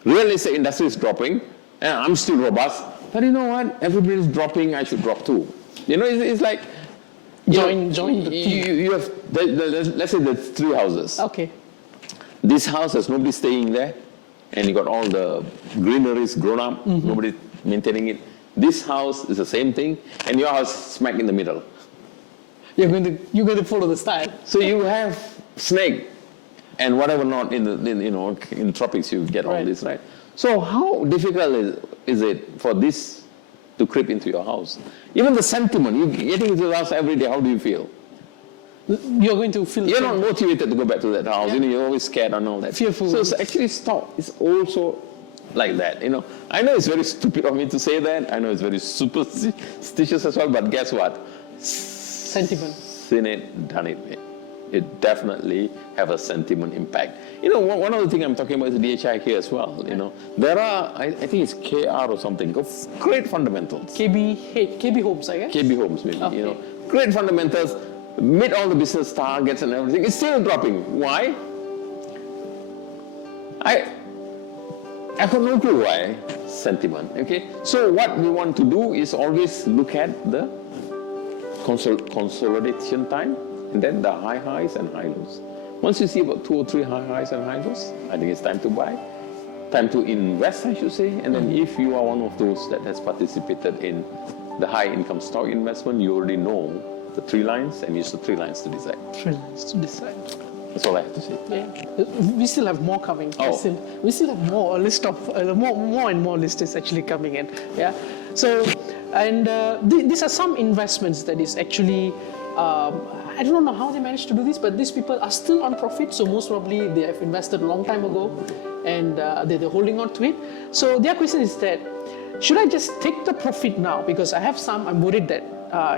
real estate industry is dropping, and I'm still robust. But you know what? Everybody's dropping. I should drop too. It's like join the team. You have let's say there's 3 houses. Okay. This house has nobody staying there, and you got all the greeneries grown up. Nobody maintaining it. This house is the same thing, and your house smack in the middle. You're going to follow the style. So you have snake and whatever not in tropics you get all this, right? So how difficult is it for this to creep into your house? Even the sentiment, you're getting into the house every day, how do you feel? You're going to feel... You're not motivated to go back to that house. Yeah. You're always scared and all that. Fearful. So actually stock is also like that. I know it's very stupid of me to say that. I know it's very superstitious as well, but guess what? Sentiment. Seen it, done it. It definitely have a sentiment impact. One of the things I'm talking about is DHI here as well. There are, I think it's KR or something, great fundamentals. KB Homes, I guess? KB Homes, maybe. Okay. Great fundamentals, meet all the business targets and everything. It's still dropping. Why? I have no clue why. Sentiment. Okay. So what we want to do is always look at the consolidation time, and then the high highs and high lows. Once you see about 2 or 3 high highs and high lows, I think it's time to buy, time to invest, I should say. And then if you are one of those that has participated in the high income stock investment, you already know the 3 lines and use the 3 lines to decide. 3 lines to decide. That's all I have to say. Yeah. We still have more coming. We still have more, a list of, more and more lists is actually coming in. Yeah. So, and these are some investments that is actually, I don't know how they managed to do this, but these people are still on profit. So most probably they have invested a long time ago and they're holding on to it. So their question is that, should I just take the profit now? Because I have some, I'm worried that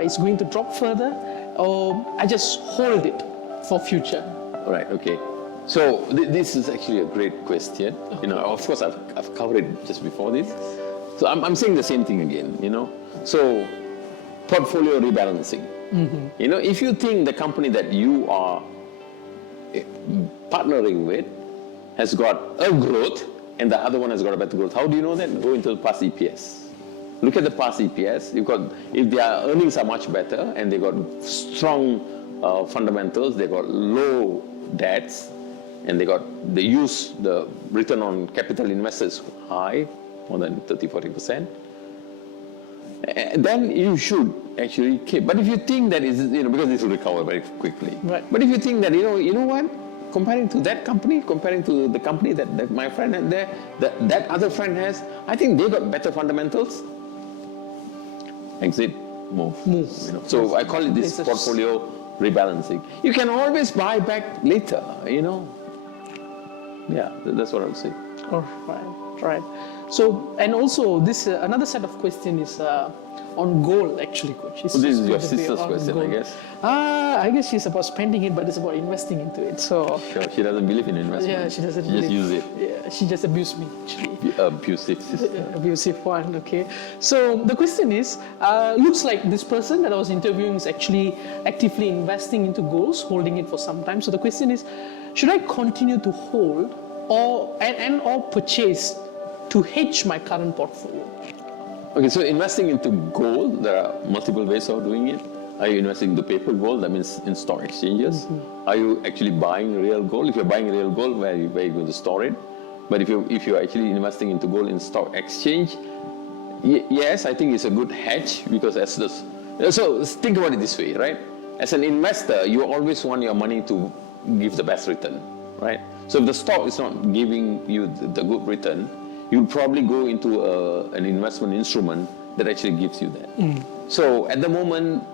it's going to drop further, or I just hold it for future. All right, okay. So this is actually a great question. Okay. Of course, I've covered it just before this. So I'm saying the same thing again, So portfolio rebalancing. If you think the company that you are partnering with has got a growth and the other one has got a better growth, how do you know that? Go into the past EPS. Look at the past EPS. If their earnings are much better and they got strong fundamentals, they got low debts, and they use the return on capital invested high, more than 30-40%. Then you should actually keep. But if you think that is, because this will recover very quickly. Right. But if you think that, you know what, comparing to that company, comparing to the company that my friend had there, that other friend has, I think they got better fundamentals. Exit, move. So I call it this portfolio rebalancing. You can always buy back later, Yeah, that's what I would say. Oh, right. So, and also this another set of question is on gold, actually, coach. So this is your sister's question, I guess. I guess she's about spending it, but it's about investing into it. So, Sure, she doesn't believe in investment. yeah, she doesn't. She just use it. Yeah, she just abused me, actually. Abusive sister. Abusive one, okay. So the question is, looks like this person that I was interviewing is actually actively investing into golds, holding it for some time. So the question is, should I continue to hold or purchase to hedge my current portfolio? Okay, so investing into gold, there are multiple ways of doing it. Are you investing into paper gold? That means in stock exchanges. Are you actually buying real gold? If you're buying real gold, where are you going to store it? But if you're actually investing into gold in stock exchange, yes, I think it's a good hedge because as this. So think about it this way, right? As an investor, you always want your money to give the best return, right? So if the stock is not giving you the good return, you'll probably go into an investment instrument that actually gives you that. So at the moment,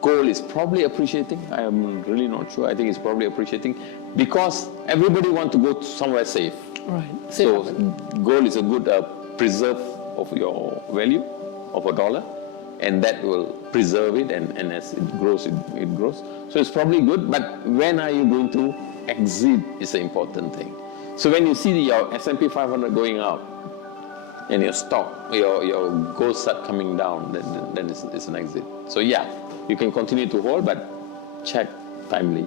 gold is probably appreciating. I am really not sure. I think it's probably appreciating because everybody wants to go somewhere safe. Right. So gold is a good preserve of your value of a dollar, and that will preserve it, and as it grows, it grows. So it's probably good, but when are you going to exit is the important thing. So when you see your S&P 500 going up and your stock, your gold start coming down, then it's an exit. So yeah, you can continue to hold, but check timely.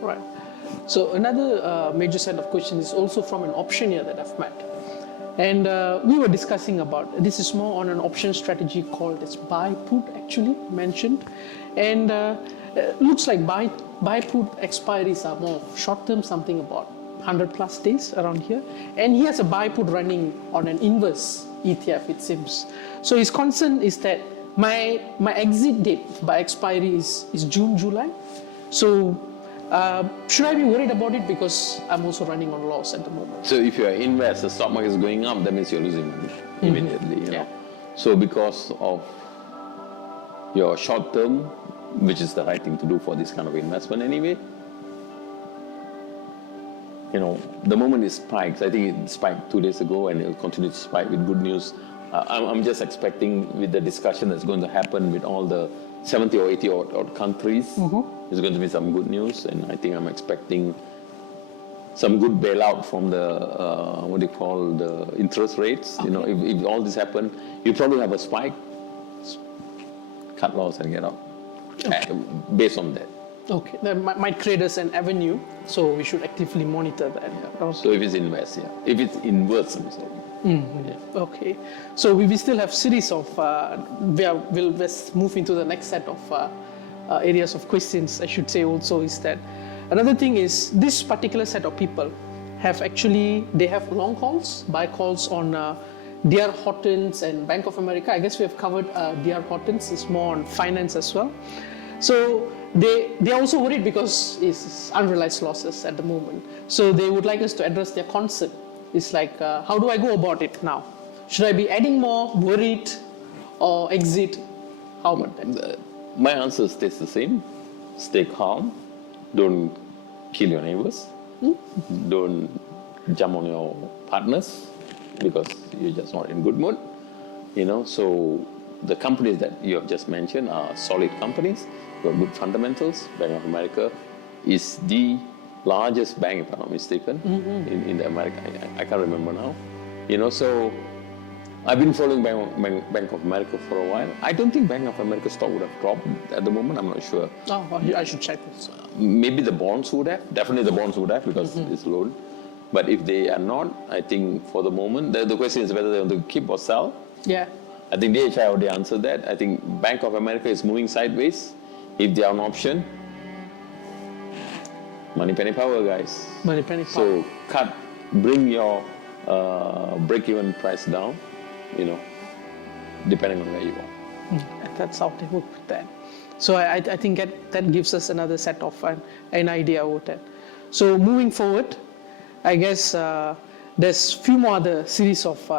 Right. So another major set of questions is also from an optioneer that I've met. And we were discussing about, this is more on an option strategy called as buy put, actually mentioned. And looks like buy put expiries are more short term, something about 100 plus days around here. And he has a buy put running on an inverse ETF, it seems. So his concern is that my exit date by expiry is June, July. So should I be worried about it because I'm also running on loss at the moment? So if you're an investor, the stock market is going up, that means you're losing money immediately. You know? So because of your short term, which is the right thing to do for this kind of investment anyway, you know, the moment it spikes, I think it spiked 2 days ago and it'll continue to spike with good news. I'm just expecting with the discussion that's going to happen with all the 70 or 80 odd countries, there's going to be some good news, and I think I'm expecting some good bailout from the the interest rates. Okay. You know, if all this happen, you probably have a spike, cut loss and get out, based on that. Okay, that might create us an avenue, so we should actively monitor that. Yeah. So if it's inverse, yeah. If it's inverse, I'm sorry. Yeah. Okay, so we still have series of, we'll move into the next set of areas of questions, I should say also, is that another thing is this particular set of people have they have long calls, buy calls on DR Hortons and Bank of America. I guess we have covered DR Hortons, it's more on finance as well. So they are also worried because it's unrealized losses at the moment. So they would like us to address their concern. It's like, how do I go about it now? Should I be adding more, worried, or exit? How about that? My answer stays the same. Stay calm. Don't kill your neighbors. Don't jump on your partners because you're just not in good mood. You know, so the companies that you have just mentioned are solid companies. Got good fundamentals. Bank of America is the largest bank, if I'm not mistaken, in the America. I can't remember now. You know, so I've been following Bank of America for a while. I don't think Bank of America stock would have dropped at the moment. I'm not sure. Oh, I should check this. Maybe the bonds would have. Definitely the bonds would have because it's low. But if they are not, I think for the moment, the question is whether they want to keep or sell. Yeah. I think DHI already answered that. I think Bank of America is moving sideways. If they are an option, money penny power, guys. Money penny power. So bring your break-even price down, you know, depending on where you are. That's how they would put that. So I think that gives us another set of an idea about that. So moving forward, I guess there's few more other series of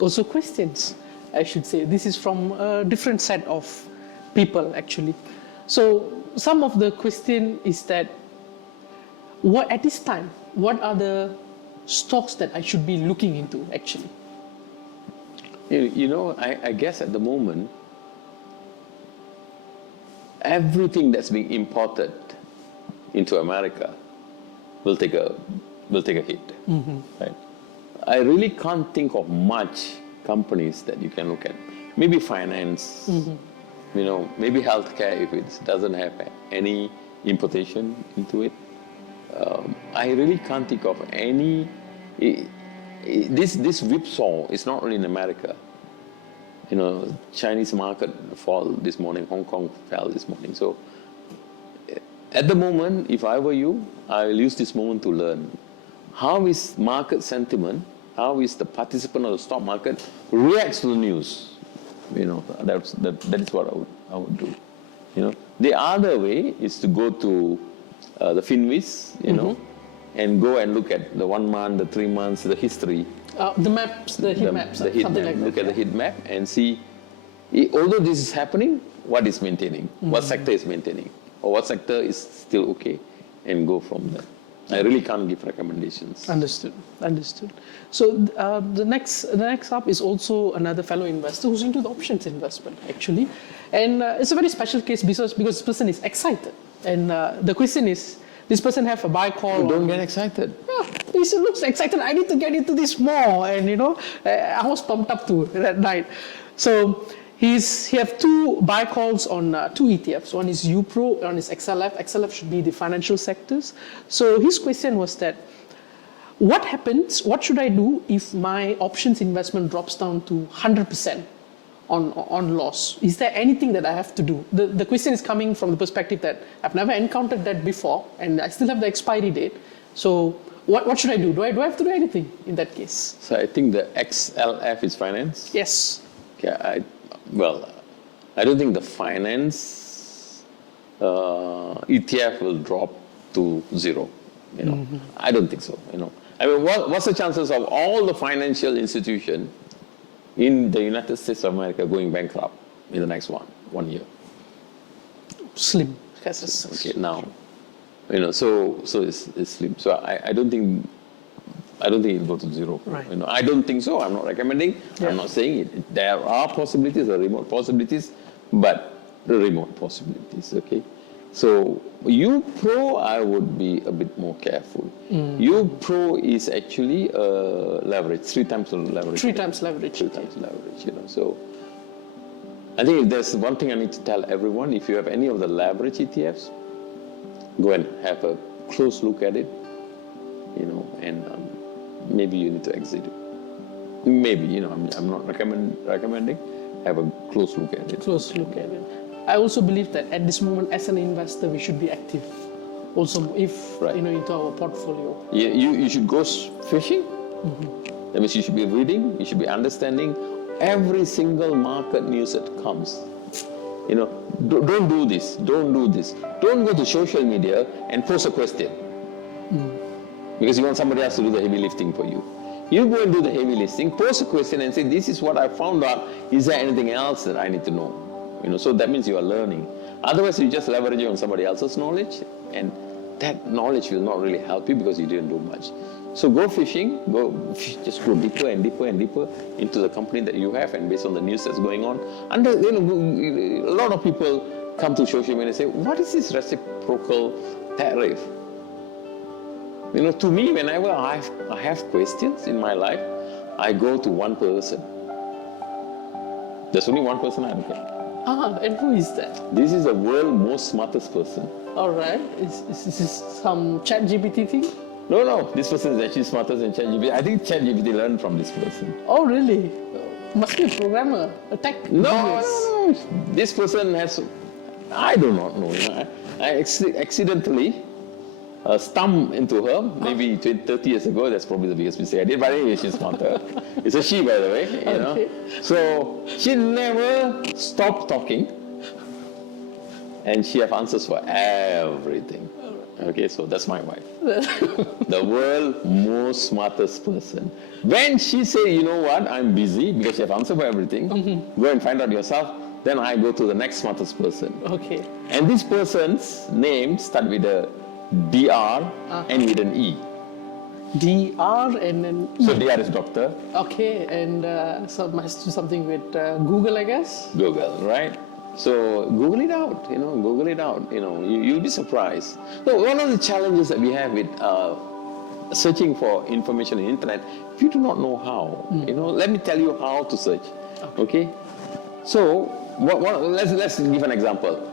also questions, I should say. This is from a different set of people, actually. So some of the question is that, at this time, what are the stocks that I should be looking into actually? I guess at the moment, everything that's being imported into America will take a hit. Right? I really can't think of much companies that you can look at. Maybe finance, maybe healthcare if it doesn't have any importation into it. I really can't think of any. This whipsaw is not only in America. Chinese market fall this morning, Hong Kong fell this morning. So at the moment, if I were you, I'll use this moment to learn. How is market sentiment, how is the participant of the stock market reacts to the news? That is what I would do. The other way is to go to the Finviz, and go and look at the 1 month, the 3 months, the history. The maps, the heat maps, the heat something map. like that. Look at the heat map and see, although this is happening, what is maintaining? What sector is maintaining? Or what sector is still okay? And go from there. I really can't give recommendations. Understood. So the next up is also another fellow investor who's into the options investment actually, and it's a very special case because this person is excited, and the question is, this person have a buy call. Don't get excited. Yeah, he looks excited. I need to get into this more, and I was pumped up too that night. So he have 2 buy calls on 2 ETFs. One is UPRO, one is XLF. XLF should be the financial sectors. So his question was that, what happens? What should I do if my options investment drops down to 100% on loss? Is there anything that I have to do? The question is coming from the perspective that I've never encountered that before, and I still have the expiry date. So what should I do? Do I have to do anything in that case? So I think the XLF is finance. Yes. Okay, I don't think the finance ETF will drop to 0. I don't think so. I mean, what's the chances of all the financial institutions in the United States of America going bankrupt in the next 1 year? Slim. Okay, now, so it's slim. So I don't think it'll go to 0. Right. I don't think so. I'm not recommending. Yeah. I'm not saying it. There are possibilities, or remote possibilities, but the remote possibilities. Okay. So UPRO, I would be a bit more careful. UPRO is actually leverage, 3 times leverage. 3 times leverage. 3 times leverage. So I think if there's one thing I need to tell everyone: if you have any of the leverage ETFs, go and have a close look at it. And maybe you need to exit it. Maybe, I'm not recommending. Have a close look at it. Close look at it. I also believe that at this moment, as an investor, we should be active. Also, if into our portfolio. You should go fishing. That means you should be reading. You should be understanding every single market news that comes. Don't do this. Don't do this. Don't go to social media and post a question. Because you want somebody else to do the heavy lifting for you. You go and do the heavy lifting, post a question and say, this is what I found out. Is there anything else that I need to know? So that means you are learning. Otherwise, you're just leveraging on somebody else's knowledge, and that knowledge will not really help you because you didn't do much. So go fishing, just go deeper and deeper and deeper into the company that you have, and based on the news that's going on. And a lot of people come to social media and say, what is this reciprocal tariff? To me, whenever I have questions in my life, I go to one person. There's only one person I look at. And who is that? This is the world's most smartest person. All right. Is this some ChatGPT thing? No. This person is actually smarter than ChatGPT. I think ChatGPT learned from this person. Oh, really? Must be a programmer, a tech genius. No. This person has, I do not know. I accidentally stump into her maybe 30 years ago. That's probably the biggest mistake I did. But anyway, she's smarter. It's a she, by the way. Okay. So she never stopped talking, and she has answers for everything. Okay, so that's my wife. The world's most smartest person. When she say, you know what, I'm busy because she has answer for everything. Go and find out yourself. Then I go to the next smartest person. Okay. And this person's name start with a DR and with an E. DR and then E. So DR is doctor, Okay, and so must do something with Google, I guess. Google, right? So Google it out, Google it out, you'll be surprised. So one of the challenges that we have with searching for information on the internet, if you do not know how, let me tell you how to search, okay? So let's give an example.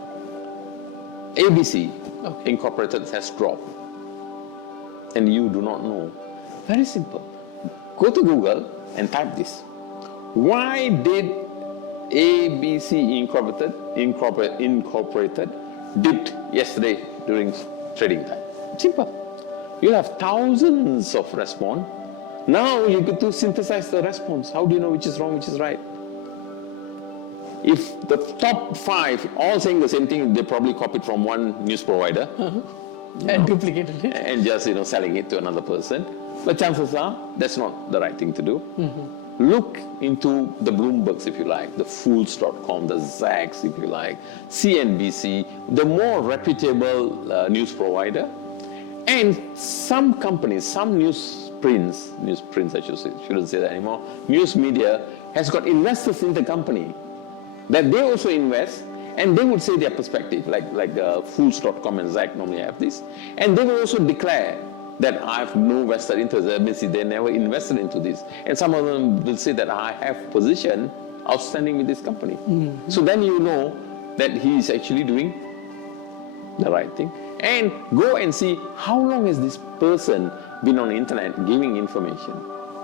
ABC Incorporated has dropped, and you do not know. Very simple. Go to Google and type this. Why did ABC Incorporated dipped yesterday during trading time? Simple. You have thousands of response. Now you get to synthesize the response. How do you know which is wrong, which is right? If the top 5 all saying the same thing, they probably copied from one news provider And duplicated it. and just selling it to another person. But chances are that's not the right thing to do. Look into the Bloombergs, if you like, the Fools.com, the Zacks, if you like, CNBC, the more reputable news provider. And some companies, some newsprints I shouldn't say that anymore, news media has got investors in the company that they also invest, and they would say their perspective, like the Fools.com and Zack normally have this, and they will also declare that I have no vested interest. That means they never invested into this. And some of them will say that I have position outstanding with this company. So then you know that he is actually doing the right thing. And go and see how long has this person been on the internet giving information,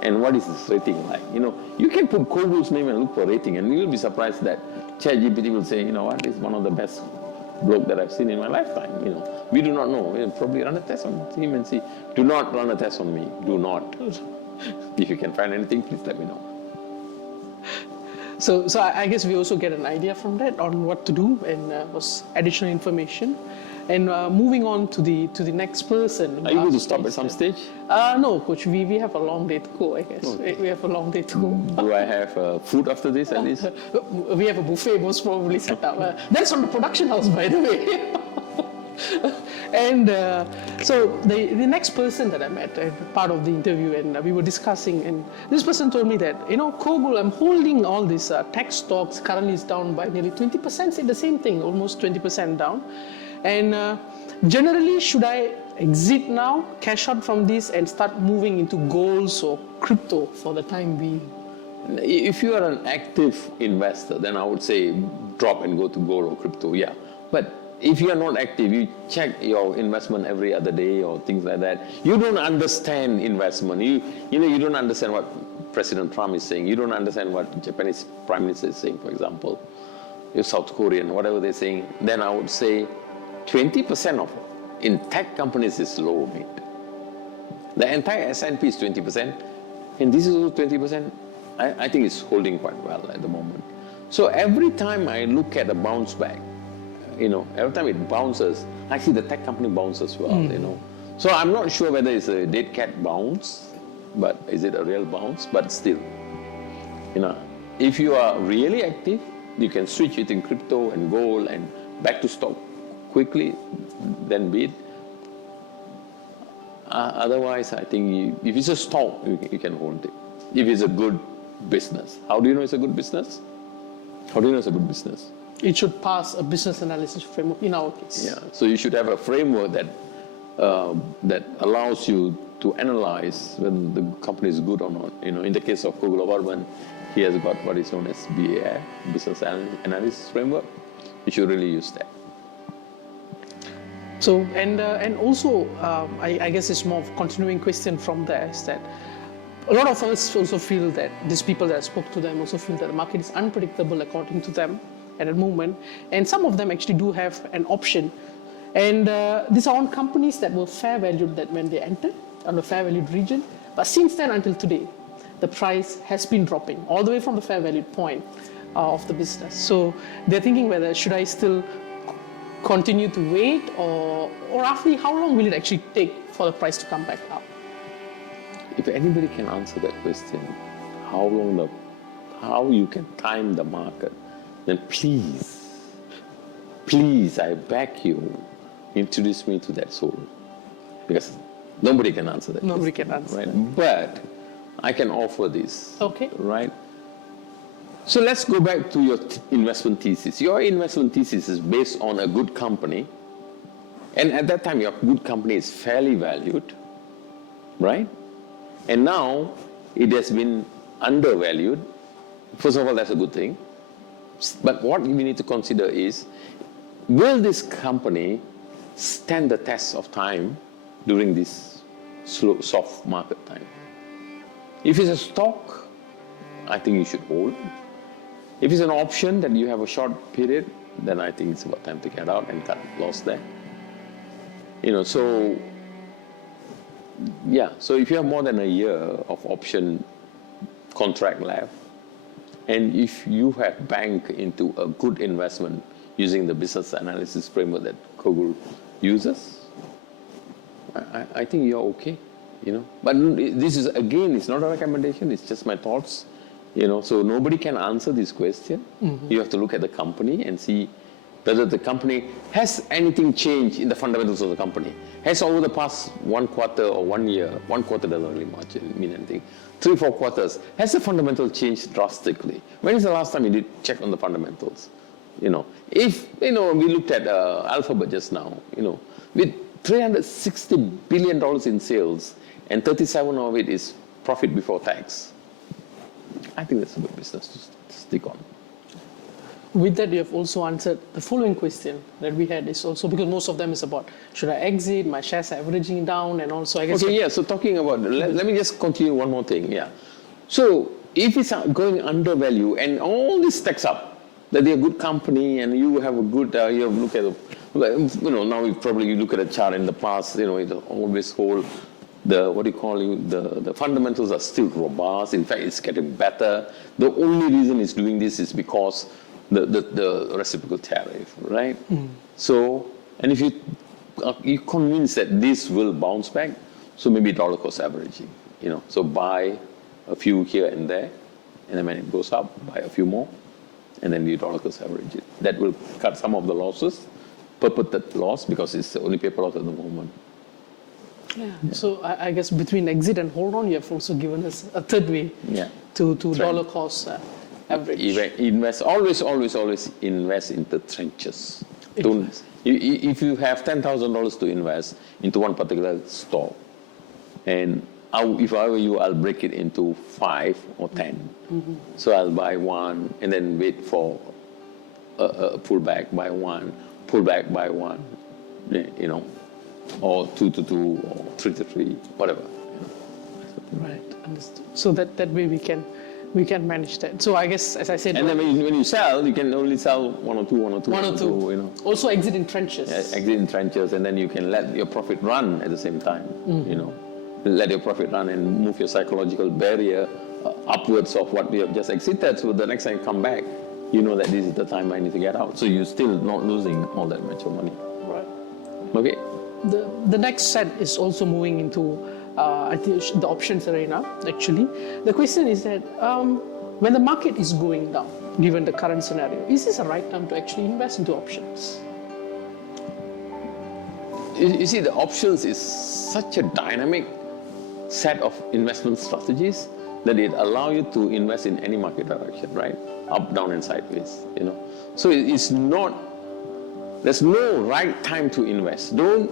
and what is his rating like. You can put Kogu's name and look for rating, and you will be surprised that ChatGPT will say, what is one of the best bloke that I've seen in my lifetime. We do not know. We'll probably run a test on him and see. Do not run a test on me. Do not. If you can find anything, please let me know. So I guess we also get an idea from that on what to do, and was additional information. And moving on to the next person. Are you going to stop at some stage? No, Coach. We have a long day to go, I guess. Okay. We have a long day to go. Do I have food after this at least? We have a buffet most probably set up. That's from the production house, by the way. And so the next person that I met, part of the interview, and we were discussing, and this person told me that, Kogul, I'm holding all these tech stocks, currently is down by nearly 20%, say the same thing, almost 20% down. And generally, should I exit now, cash out from this, and start moving into golds or crypto for the time being? If you are an active investor, then I would say drop and go to gold or crypto, yeah. But if you are not active, you check your investment every other day or things like that. You don't understand investment. You don't understand what President Trump is saying. You don't understand what Japanese Prime Minister is saying, for example. You're South Korean, whatever they're saying. Then I would say 20% of it in tech companies is low, mate. The entire S&P is 20%, and this is also 20%. I think it's holding quite well at the moment. So every time I look at a bounce back, every time it bounces, I see the tech company bounce as well, So I'm not sure whether it's a dead cat bounce, but is it a real bounce? But still, if you are really active, you can switch it in crypto and gold and back to stock quickly, then be it. Otherwise, I think if it's a stock, you can hold it. If it's a good business. How do you know it's a good business? How do you know it's a good business? It should pass a business analysis framework in our case. Yeah, so you should have a framework that allows you to analyze whether the company is good or not. In the case of Kogul Abarban, he has got what is known as BAI, Business Analysis Framework. You should really use that. So, and also, I guess it's more of a continuing question from there, is that a lot of us also feel that these people that I spoke to them also feel that the market is unpredictable according to them at the moment, and some of them actually do have an option. And these are on companies that were fair valued that when they entered on the fair valued region, but since then until today, the price has been dropping all the way from the fair valued point of the business. So they're thinking whether should I still continue to wait, or roughly how long will it actually take for the price to come back up? If anybody can answer that question, how you can time the market, then please, I beg you, introduce me to that soul. Because Nobody can answer that. Nobody question, can answer right? But I can offer this. Okay. Right? So let's go back to your investment thesis. Your investment thesis is based on a good company. And at that time, your good company is fairly valued, right? And now it has been undervalued. First of all, that's a good thing. But what we need to consider is, will this company stand the test of time during this slow, soft market time? If it's a stock, I think you should hold. If it's an option that you have a short period, then I think it's about time to get out and cut loss there. So yeah, so if you have more than a year of option contract left, and if you have banked into a good investment using the business analysis framework that Kogul uses, I think you're okay, But this is, again, it's not a recommendation, it's just my thoughts, So nobody can answer this question. Mm-hmm. You have to look at the company and see whether the company has anything changed in the fundamentals of the company. Has over the past 1 quarter or 1 year, 1 quarter doesn't really mean anything, 3-4 quarters, has the fundamental changed drastically? When is the last time you did check on the fundamentals? If, we looked at Alphabet just now, with $360 billion in sales and 37 of it is profit before tax, I think that's a good business to stick on. With that, you have also answered the following question that we had is also, because most of them is about, should I exit, my shares are averaging down, and also I guess... Okay, yeah, so talking about, let me just continue one more thing, yeah. So if it's going undervalue and all this stacks up, that they're a good company and you have a good, you have look at, now you look at a chart in the past, it always hold the fundamentals are still robust. In fact, it's getting better. The only reason it's doing this is because the reciprocal tariff, right? Mm. So, and if you're convinced that this will bounce back, so maybe dollar cost averaging, so buy a few here and there, and then when it goes up, buy a few more, and then you dollar cost average it. That will cut some of the losses, purported loss, because it's the only paper loss at the moment. Yeah. So I guess between exit and hold on, you have also given us a third way to dollar cost average. Invest, always invest in the trenches. If you have $10,000 to invest into one particular stock, and if I were you, I'll break it into 5 or 10. Mm-hmm. So I'll buy one and then wait for a pullback, buy one, pullback, buy one, or 2 to 2 or 3 to 3, whatever. Right, understood. So that way we can manage that. So I guess, as I said, and then when you sell, you can only sell one or two. Also exit in trenches. Yeah, exit in trenches, and then you can let your profit run at the same time. Let your profit run and move your psychological barrier upwards of what you have just exited. So the next time you come back, you know that this is the time I need to get out. So you're still not losing all that much of money. Right. Okay. The next set is also moving into, I think, the options arena, actually. The question is that when the market is going down, given the current scenario, is this the right time to actually invest into options? You see, the options is such a dynamic set of investment strategies that it allows you to invest in any market direction, right? Up, down, and sideways, So it's not, there's no right time to invest. Do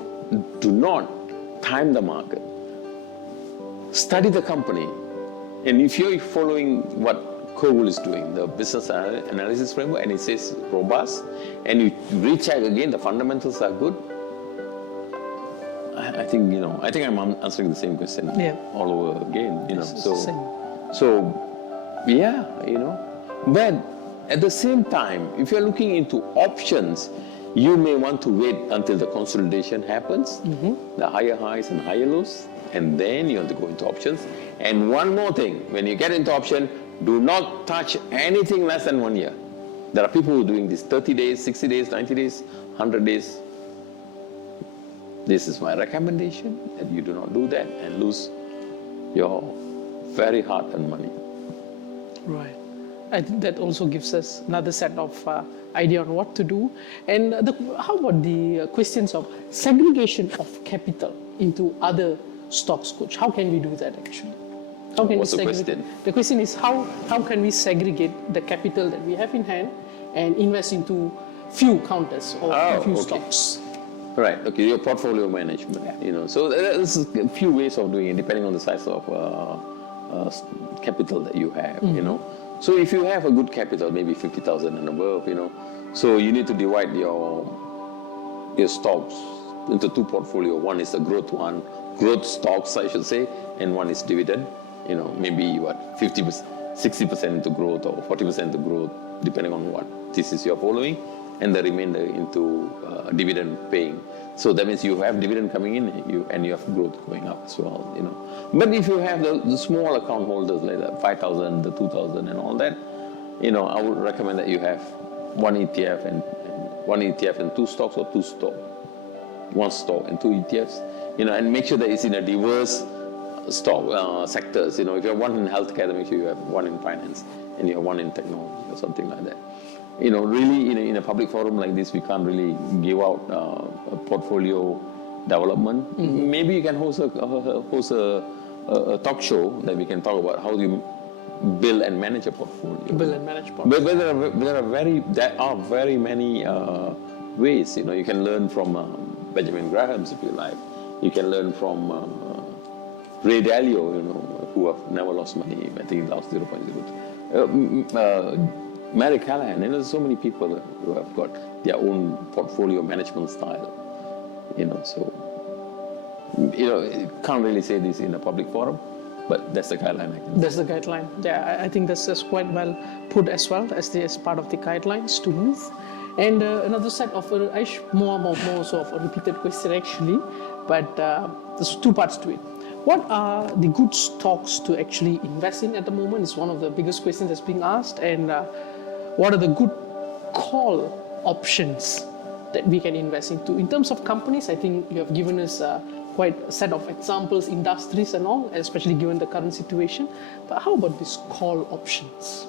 not time the market. Study the company. And if you're following what Kogul is doing, the business analysis framework, and it says robust, and you recheck again, the fundamentals are good, I think I'm answering the same question all over again, But at the same time, if you're looking into options, you may want to wait until the consolidation happens, the higher highs and higher lows, and then you have to go into options. And one more thing, when you get into option, do not touch anything less than 1 year. There are people who are doing this 30 days, 60 days, 90 days, 100 days. This is my recommendation, that you do not do that and lose your very hard-earned money. Right. I think that also gives us another set of idea on what to do. And how about the questions of segregation of capital into other stocks, coach? How can we do that actually? How can What's we the segregate? question? The question is how can we segregate the capital that we have in hand and invest into few counters or few stocks? Right. Okay. Your portfolio management. So there's a few ways of doing it depending on the size of capital that you have. So if you have a good capital, maybe 50,000 and above, so you need to divide your stocks into two portfolio. One is the growth stocks, I should say, and one is dividend. Maybe 50%, 60% into growth or 40% into growth, depending on what thesis you're following, and the remainder into dividend paying. So that means you have dividend coming in, and you have growth going up as well. But if you have the small account holders like that, 5,000, the 2,000, and all that, I would recommend that you have one ETF and two stocks, or one stock and two ETFs, and make sure that it's in a diverse stock sectors. If you have one in healthcare, then make sure you have one in finance and you have one in technology or something like that. Really in a public forum like this, we can't really give out a portfolio development. Maybe you can host a talk show that we can talk about how do you build and manage a portfolio. But there are very many ways. You can learn from Benjamin Graham's, if you like. You can learn from Ray Dalio, who have never lost money. I think he lost 0.02. Mary Callahan, and there's so many people who have got their own portfolio management style. So can't really say this in a public forum, but that's the guideline. That's the guideline. Yeah, I think that's quite well put as well as part of the guidelines to move. And another set of more sort of a repeated question actually, but there's two parts to it. What are the good stocks to actually invest in at the moment is one of the biggest questions that's being asked, and what are the good call options that we can invest into? In terms of companies, I think you have given us quite a set of examples, industries and all, especially given the current situation. But how about these call options?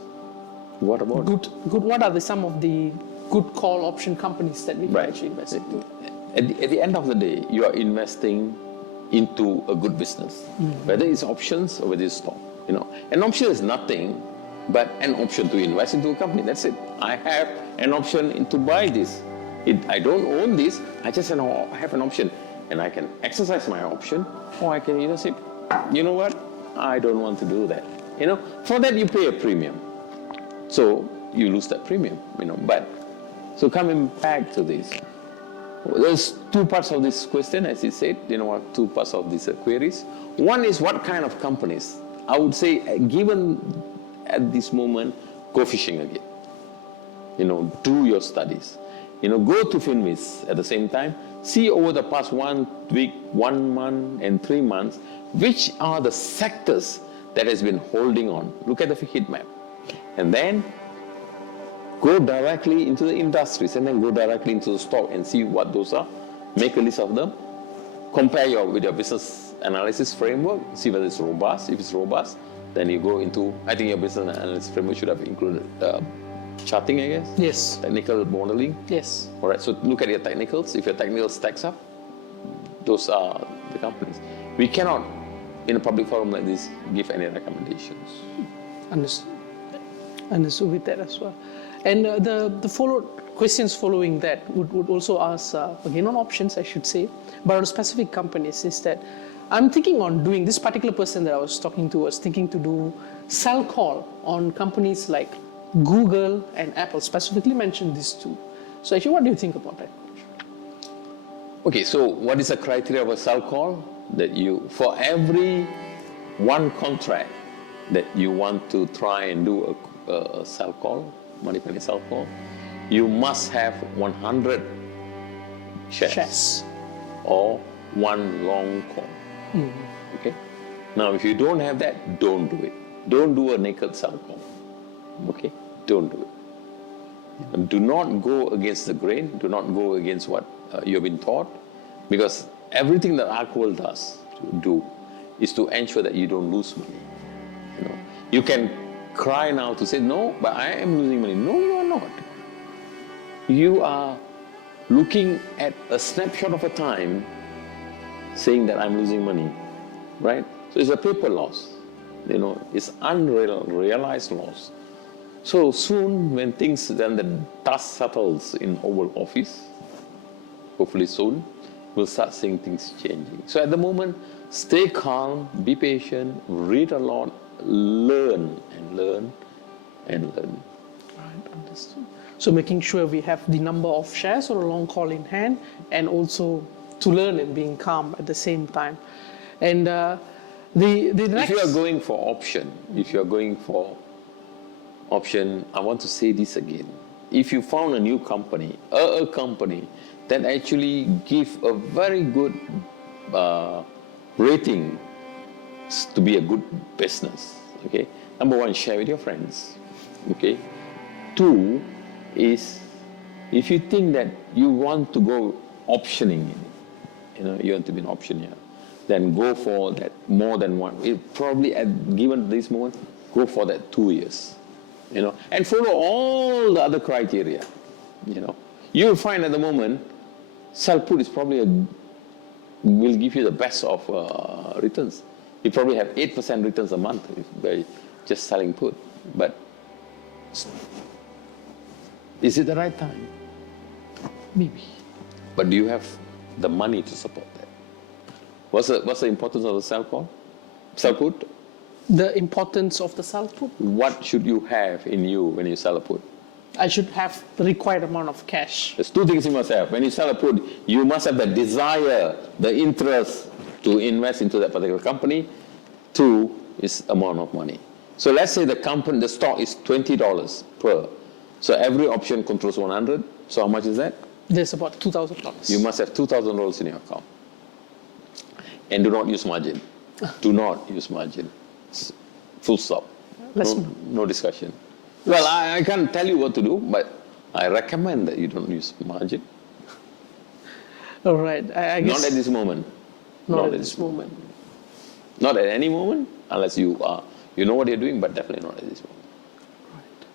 What about? What are some of the good call option companies that we can actually invest into? At the end of the day, you are investing into a good business, whether it's options or whether it's stock. An option is nothing but an option to invest into a company. That's it. I have an option to buy this. I don't own this. I just have an option, and I can exercise my option, or I can say, you know what? I don't want to do that. For that you pay a premium, so you lose that premium. But so coming back to this. There's two parts of this question, as you said, two parts of these queries. One is what kind of companies? I would say, given at this moment, go fishing again. Do your studies. Go to FinVis at the same time. See over the past 1 week, 1 month, and 3 months, which are the sectors that has been holding on. Look at the heat map. And then go directly into the industries, and then go directly into the stock and see what those are. Make a list of them. Compare with your business analysis framework. See whether it's robust. If it's robust, then you go into, I think your business analysis framework should have included charting, I guess? Yes. Technical modeling? Yes. All right, so look at your technicals. If your technicals stacks up, those are the companies. We cannot, in a public forum like this, give any recommendations. Understood with that as well. And the questions following that would also ask, again on options, I should say, but on specific companies, is that I'm thinking on doing, this particular person that I was talking to was thinking to do sell call on companies like Google and Apple, specifically mentioned these two. So actually, what do you think about that? Okay, so what is the criteria of a sell call? That for every one contract that you want to try and do a sell call, money penny sell call, you must have 100 shares. Or one long call. Okay. Now, if you don't have that, don't do it. Don't do a naked sell call. Okay. Don't do it. And do not go against the grain. Do not go against what you've been taught, because everything that ArkWorld does is to ensure that you don't lose money. You can cry now to say, no, but I am losing money. No, you are not. You are looking at a snapshot of a time saying that I'm losing money. right? So it's a paper loss, it's unrealized loss. So soon, when then the dust settles in Oval Office, hopefully soon, we'll start seeing things changing. So at the moment, stay calm, be patient, read a lot, learn and learn and learn. Right, understood. So making sure we have the number of shares or a long call in hand, and also to learn and being calm at the same time. And the next... If you are going for option, I want to say this again. If you found a new company, a company that actually give a very good rating to be a good business, okay? Number one, share with your friends, okay? Two is, if you think that you want to go optioning, you want to be an optioneer, then go for that more than one. Probably given this moment, go for that 2 years. And follow all the other criteria. You'll find at the moment, sell put is probably will give you the best of returns. You probably have 8% returns a month by just selling put. But is it the right time? Maybe. But do you have the money to support that? What's the importance of the sell call? Sell put? The importance of the sell put? What should you have in you when you sell a put? I should have the required amount of cash. There's two things you must have. When you sell a put, you must have the desire, the interest to invest into that particular company. Two is amount of money. So let's say the stock is $20 per. So every option controls 100. So how much is that? There's about $2,000. You must have $2,000 in your account. And do not use margin. Do not use margin. Full stop. No discussion. Well, I can't tell you what to do, but I recommend that you don't use margin. All right. I guess not at this moment. Not at this moment. Not at any moment, unless you know what you're doing, but definitely not at this moment. Right.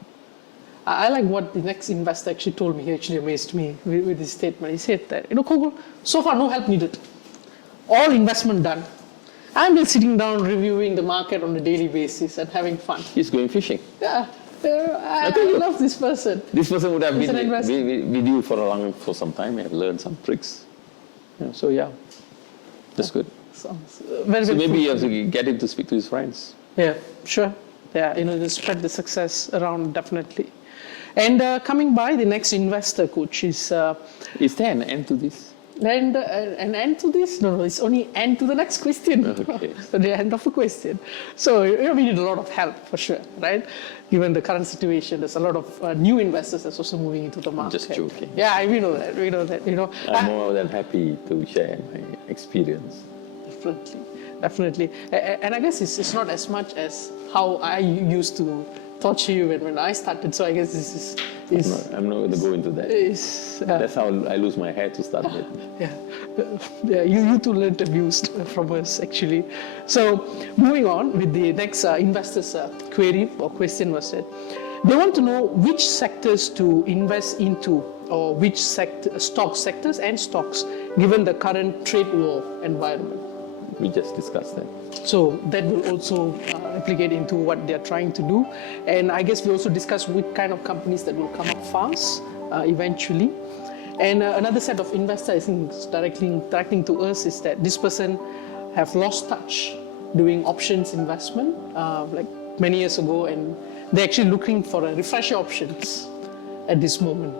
I like what the next investor actually told me. He actually amazed me with his statement. He said that, Kogul, so far no help needed. All investment done. I'm just sitting down reviewing the market on a daily basis and having fun. He's going fishing. Yeah. I love this person. This person would have been with you for some time. Have learned some tricks. So yeah, that's good. Sounds so maybe you have to get him to speak to his friends. Yeah, sure. Yeah, just spread the success around, definitely. And coming by, the next investor, coach, is there an end to this? And an end to this? No, it's only end to the next question. Okay. So the end of the question. So we need a lot of help for sure, right? Given the current situation, there's a lot of new investors that's also moving into the market. I'm just joking. Yeah, we know that. I'm more than happy to share my experience. Definitely. And I guess it's not as much as how I used to torture you when I started. So I guess this is I'm not going to go into that. That's how I lose my hair to start with. Yeah. You two learned abused from us, actually. So moving on with the next investor's query or question was that they want to know which sectors to invest into, or which sectors and stocks, given the current trade war environment. We just discussed that. So that will also replicate into what they're trying to do. And I guess we also discussed what kind of companies that will come up fast eventually. And another set of investors directing to us is that this person have lost touch doing options investment like many years ago, and they're actually looking for a refresher options at this moment.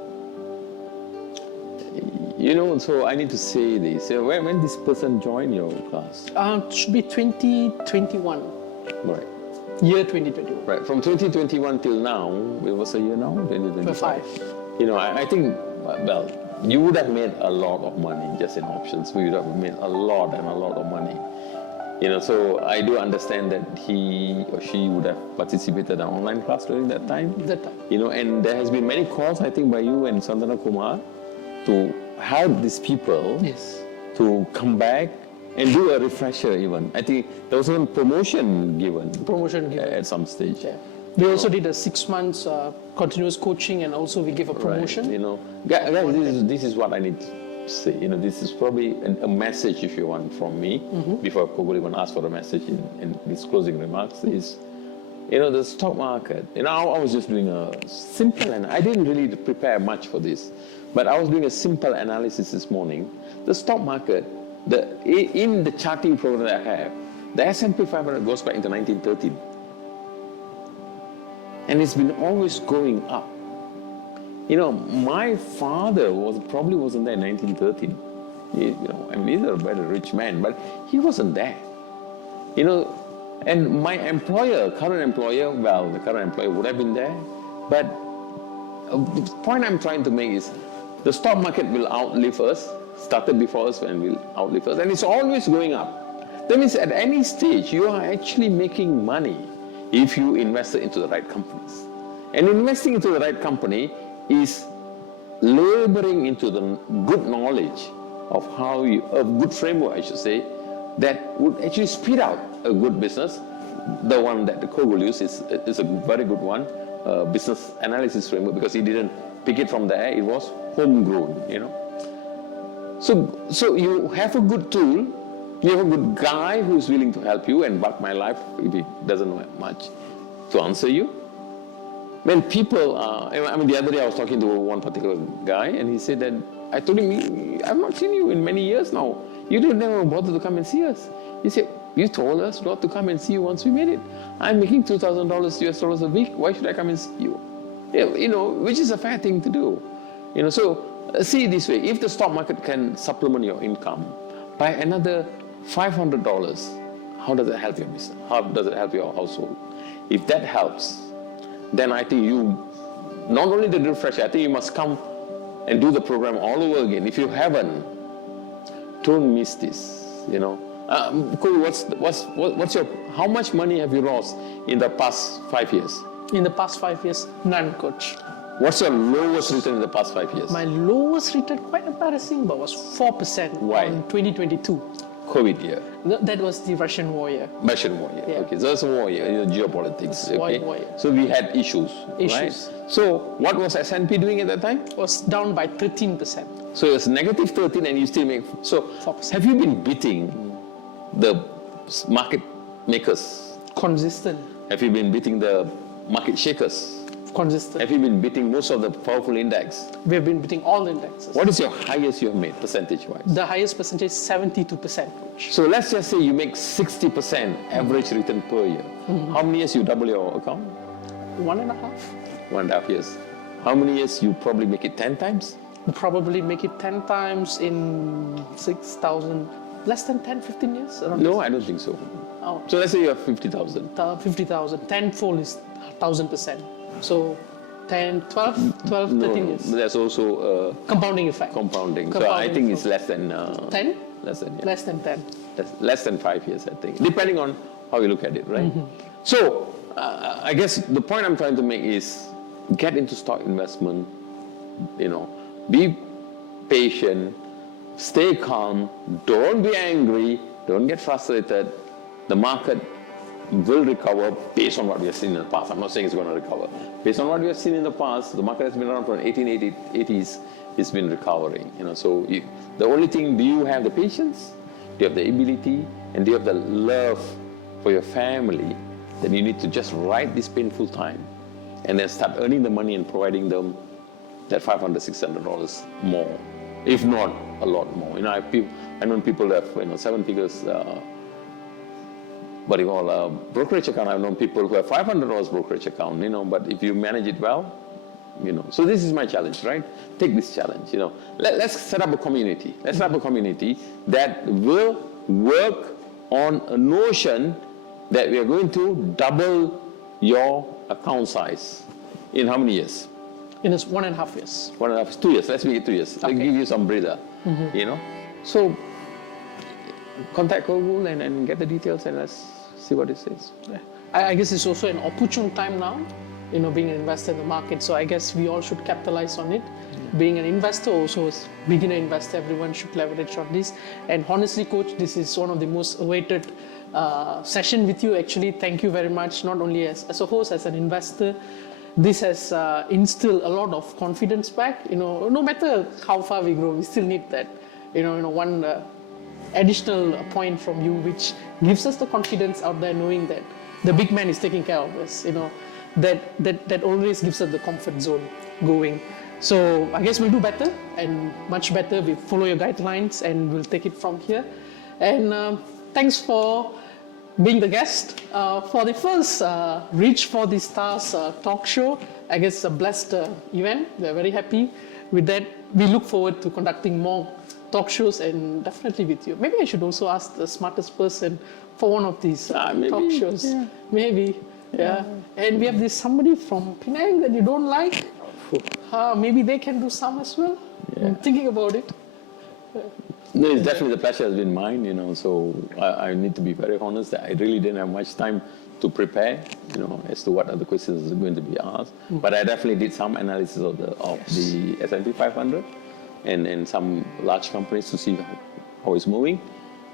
So I need to say this. When this person joined your class? It should be 2021. Right. Year 2021. Right. From 2021 till now, it was a year now? 2025. I think, well, you would have made a lot of money just in options. We would have made a lot of money. So I do understand that he or she would have participated in an online class during that time. And there has been many calls, I think, by you and Santana Kumar to help these people to come back and do a refresher even. I think there was a promotion given at some stage. Yeah. We also did a 6 months continuous coaching, and also we give a promotion. Right. Guys, this is what I need say, this is probably a message, if you want, from me, before Kogul even asked for a message in his closing remarks, is, the stock market. I was just doing a simple, and I didn't really prepare much for this, but I was doing a simple analysis this morning. The stock market, in the charting program that I have, the S&P 500 goes back into 1913. And it's been always going up. My father probably wasn't there in 1913. He's a very rich man, but he wasn't there. And my current employer, the current employer would have been there. But the point I'm trying to make is the stock market will outlive us, started before us and will outlive us, and it's always going up. That means at any stage, you are actually making money if you invest into the right companies. And investing into the right company is laboring into the good knowledge of a good framework, I should say, that would actually speed out a good business. The one that the Kogul used is a very good one, business analysis framework, because he didn't pick it from there, it was homegrown, So you have a good tool, you have a good guy who's willing to help you and buck my life if he doesn't know much to answer you. When people, the other day I was talking to one particular guy, and he said that, I told him, I've not seen you in many years now. You didn't never bother to come and see us. He said, you told us not to come and see you once we made it. I'm making $2,000 US dollars a week. Why should I come and see you? Which is a fair thing to do. So see it this way, if the stock market can supplement your income by another $500, how does it help your business? How does it help your household? If that helps, then I think you, not only the refresh, I think you must come and do the program all over again. If you haven't, don't miss this, Cool, how much money have you lost in the past 5 years? In the past 5 years, none, coach. What's your lowest return in the past 5 years? My lowest return, quite embarrassing, but was 4% Why? in 2022. COVID year. That was the Russian war year. Russian war year. Yeah. Okay, so that's a war year, geopolitics. Okay. War year. So we had issues. Right? So what was S&P doing at that time? It was down by 13%. So it's negative 13 and you still make, so 4%. Have you been beating the market makers? Consistent. Have you been beating the market shakers? Consistent. Have you been beating most of the powerful index? We have been beating all the indexes. What is your highest you have made, percentage-wise? The highest percentage, 72%. So let's just say you make 60% average return per year. How many years you double your account? 1.5. 1.5 years. How many years you probably make it 10 times? We'll probably make it 10 times in 6,000, less than 10, 15 years? No, I don't think so. Oh. So let's say you have 50,000. 50,000. Tenfold is 1,000%. So 10, 12, 13 years. But there's also compounding effect. Compounding. So I think it's less than 10? Less than, yeah. Less than 10. Less than 5 years, I think, depending on how you look at it, right? So I guess the point I'm trying to make is get into stock investment, be patient, stay calm, don't be angry, don't get frustrated. The market will recover based on what we have seen in the past. I'm not saying it's going to recover. Based on what we have seen in the past, the market has been around from 1880s, it's been recovering. So the only thing, do you have the patience, do you have the ability, and do you have the love for your family that you need to just ride this painful time and then start earning the money and providing them that $500, $600 more, if not a lot more. I know people that have 7 figures brokerage account. I've known people who have $500 brokerage account, but if you manage it well, So this is my challenge, right? Take this challenge, Let's set up a community. Let's set up a community that will work on a notion that we are going to double your account size in how many years? In 1.5 years. 1.5, 2 years. Let's make it 2 years. Okay. I'll give you some breather, So contact Google and get the details and let's see what it says. Yeah. I guess it's also an opportune time now, being an investor in the market. So I guess we all should capitalize on it. Yeah. Being an investor, also as beginner investor, everyone should leverage on this. And honestly, Coach, this is one of the most awaited session with you. Actually, thank you very much. Not only as a host, as an investor. this has instilled a lot of confidence back. No matter how far we grow, we still need that. One additional point from you, which gives us the confidence out there, knowing that the big man is taking care of us. That always gives us the comfort zone going. So I guess we'll do better and much better. We follow your guidelines and we'll take it from here. And thanks for being the guest for the first Reach for the Stars talk show. I guess it's a blessed event. We're very happy with that. We look forward to conducting more talk shows and definitely with you. Maybe I should also ask the smartest person for one of these talk shows. Yeah. Maybe. Yeah. And we have this somebody from Penang that you don't like. Maybe they can do some as well. Yeah. I'm thinking about it. No, it's definitely, the pleasure has been mine, so I need to be very honest that I really didn't have much time to prepare, as to what other questions are going to be asked. But I definitely did some analysis of the S&P 500 and some large companies to see how it's moving.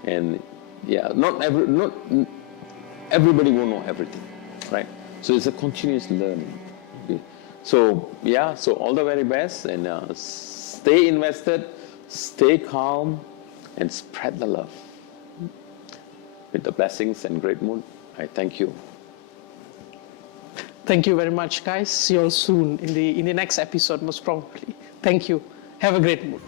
And yeah, not everybody will know everything, right? So it's a continuous learning. Okay? So yeah, so all the very best, and stay invested, stay calm, and spread the love. With the blessings and great mood, I thank you. Thank you very much, guys. See you all soon in the next episode, most probably. Thank you. Have a great mood.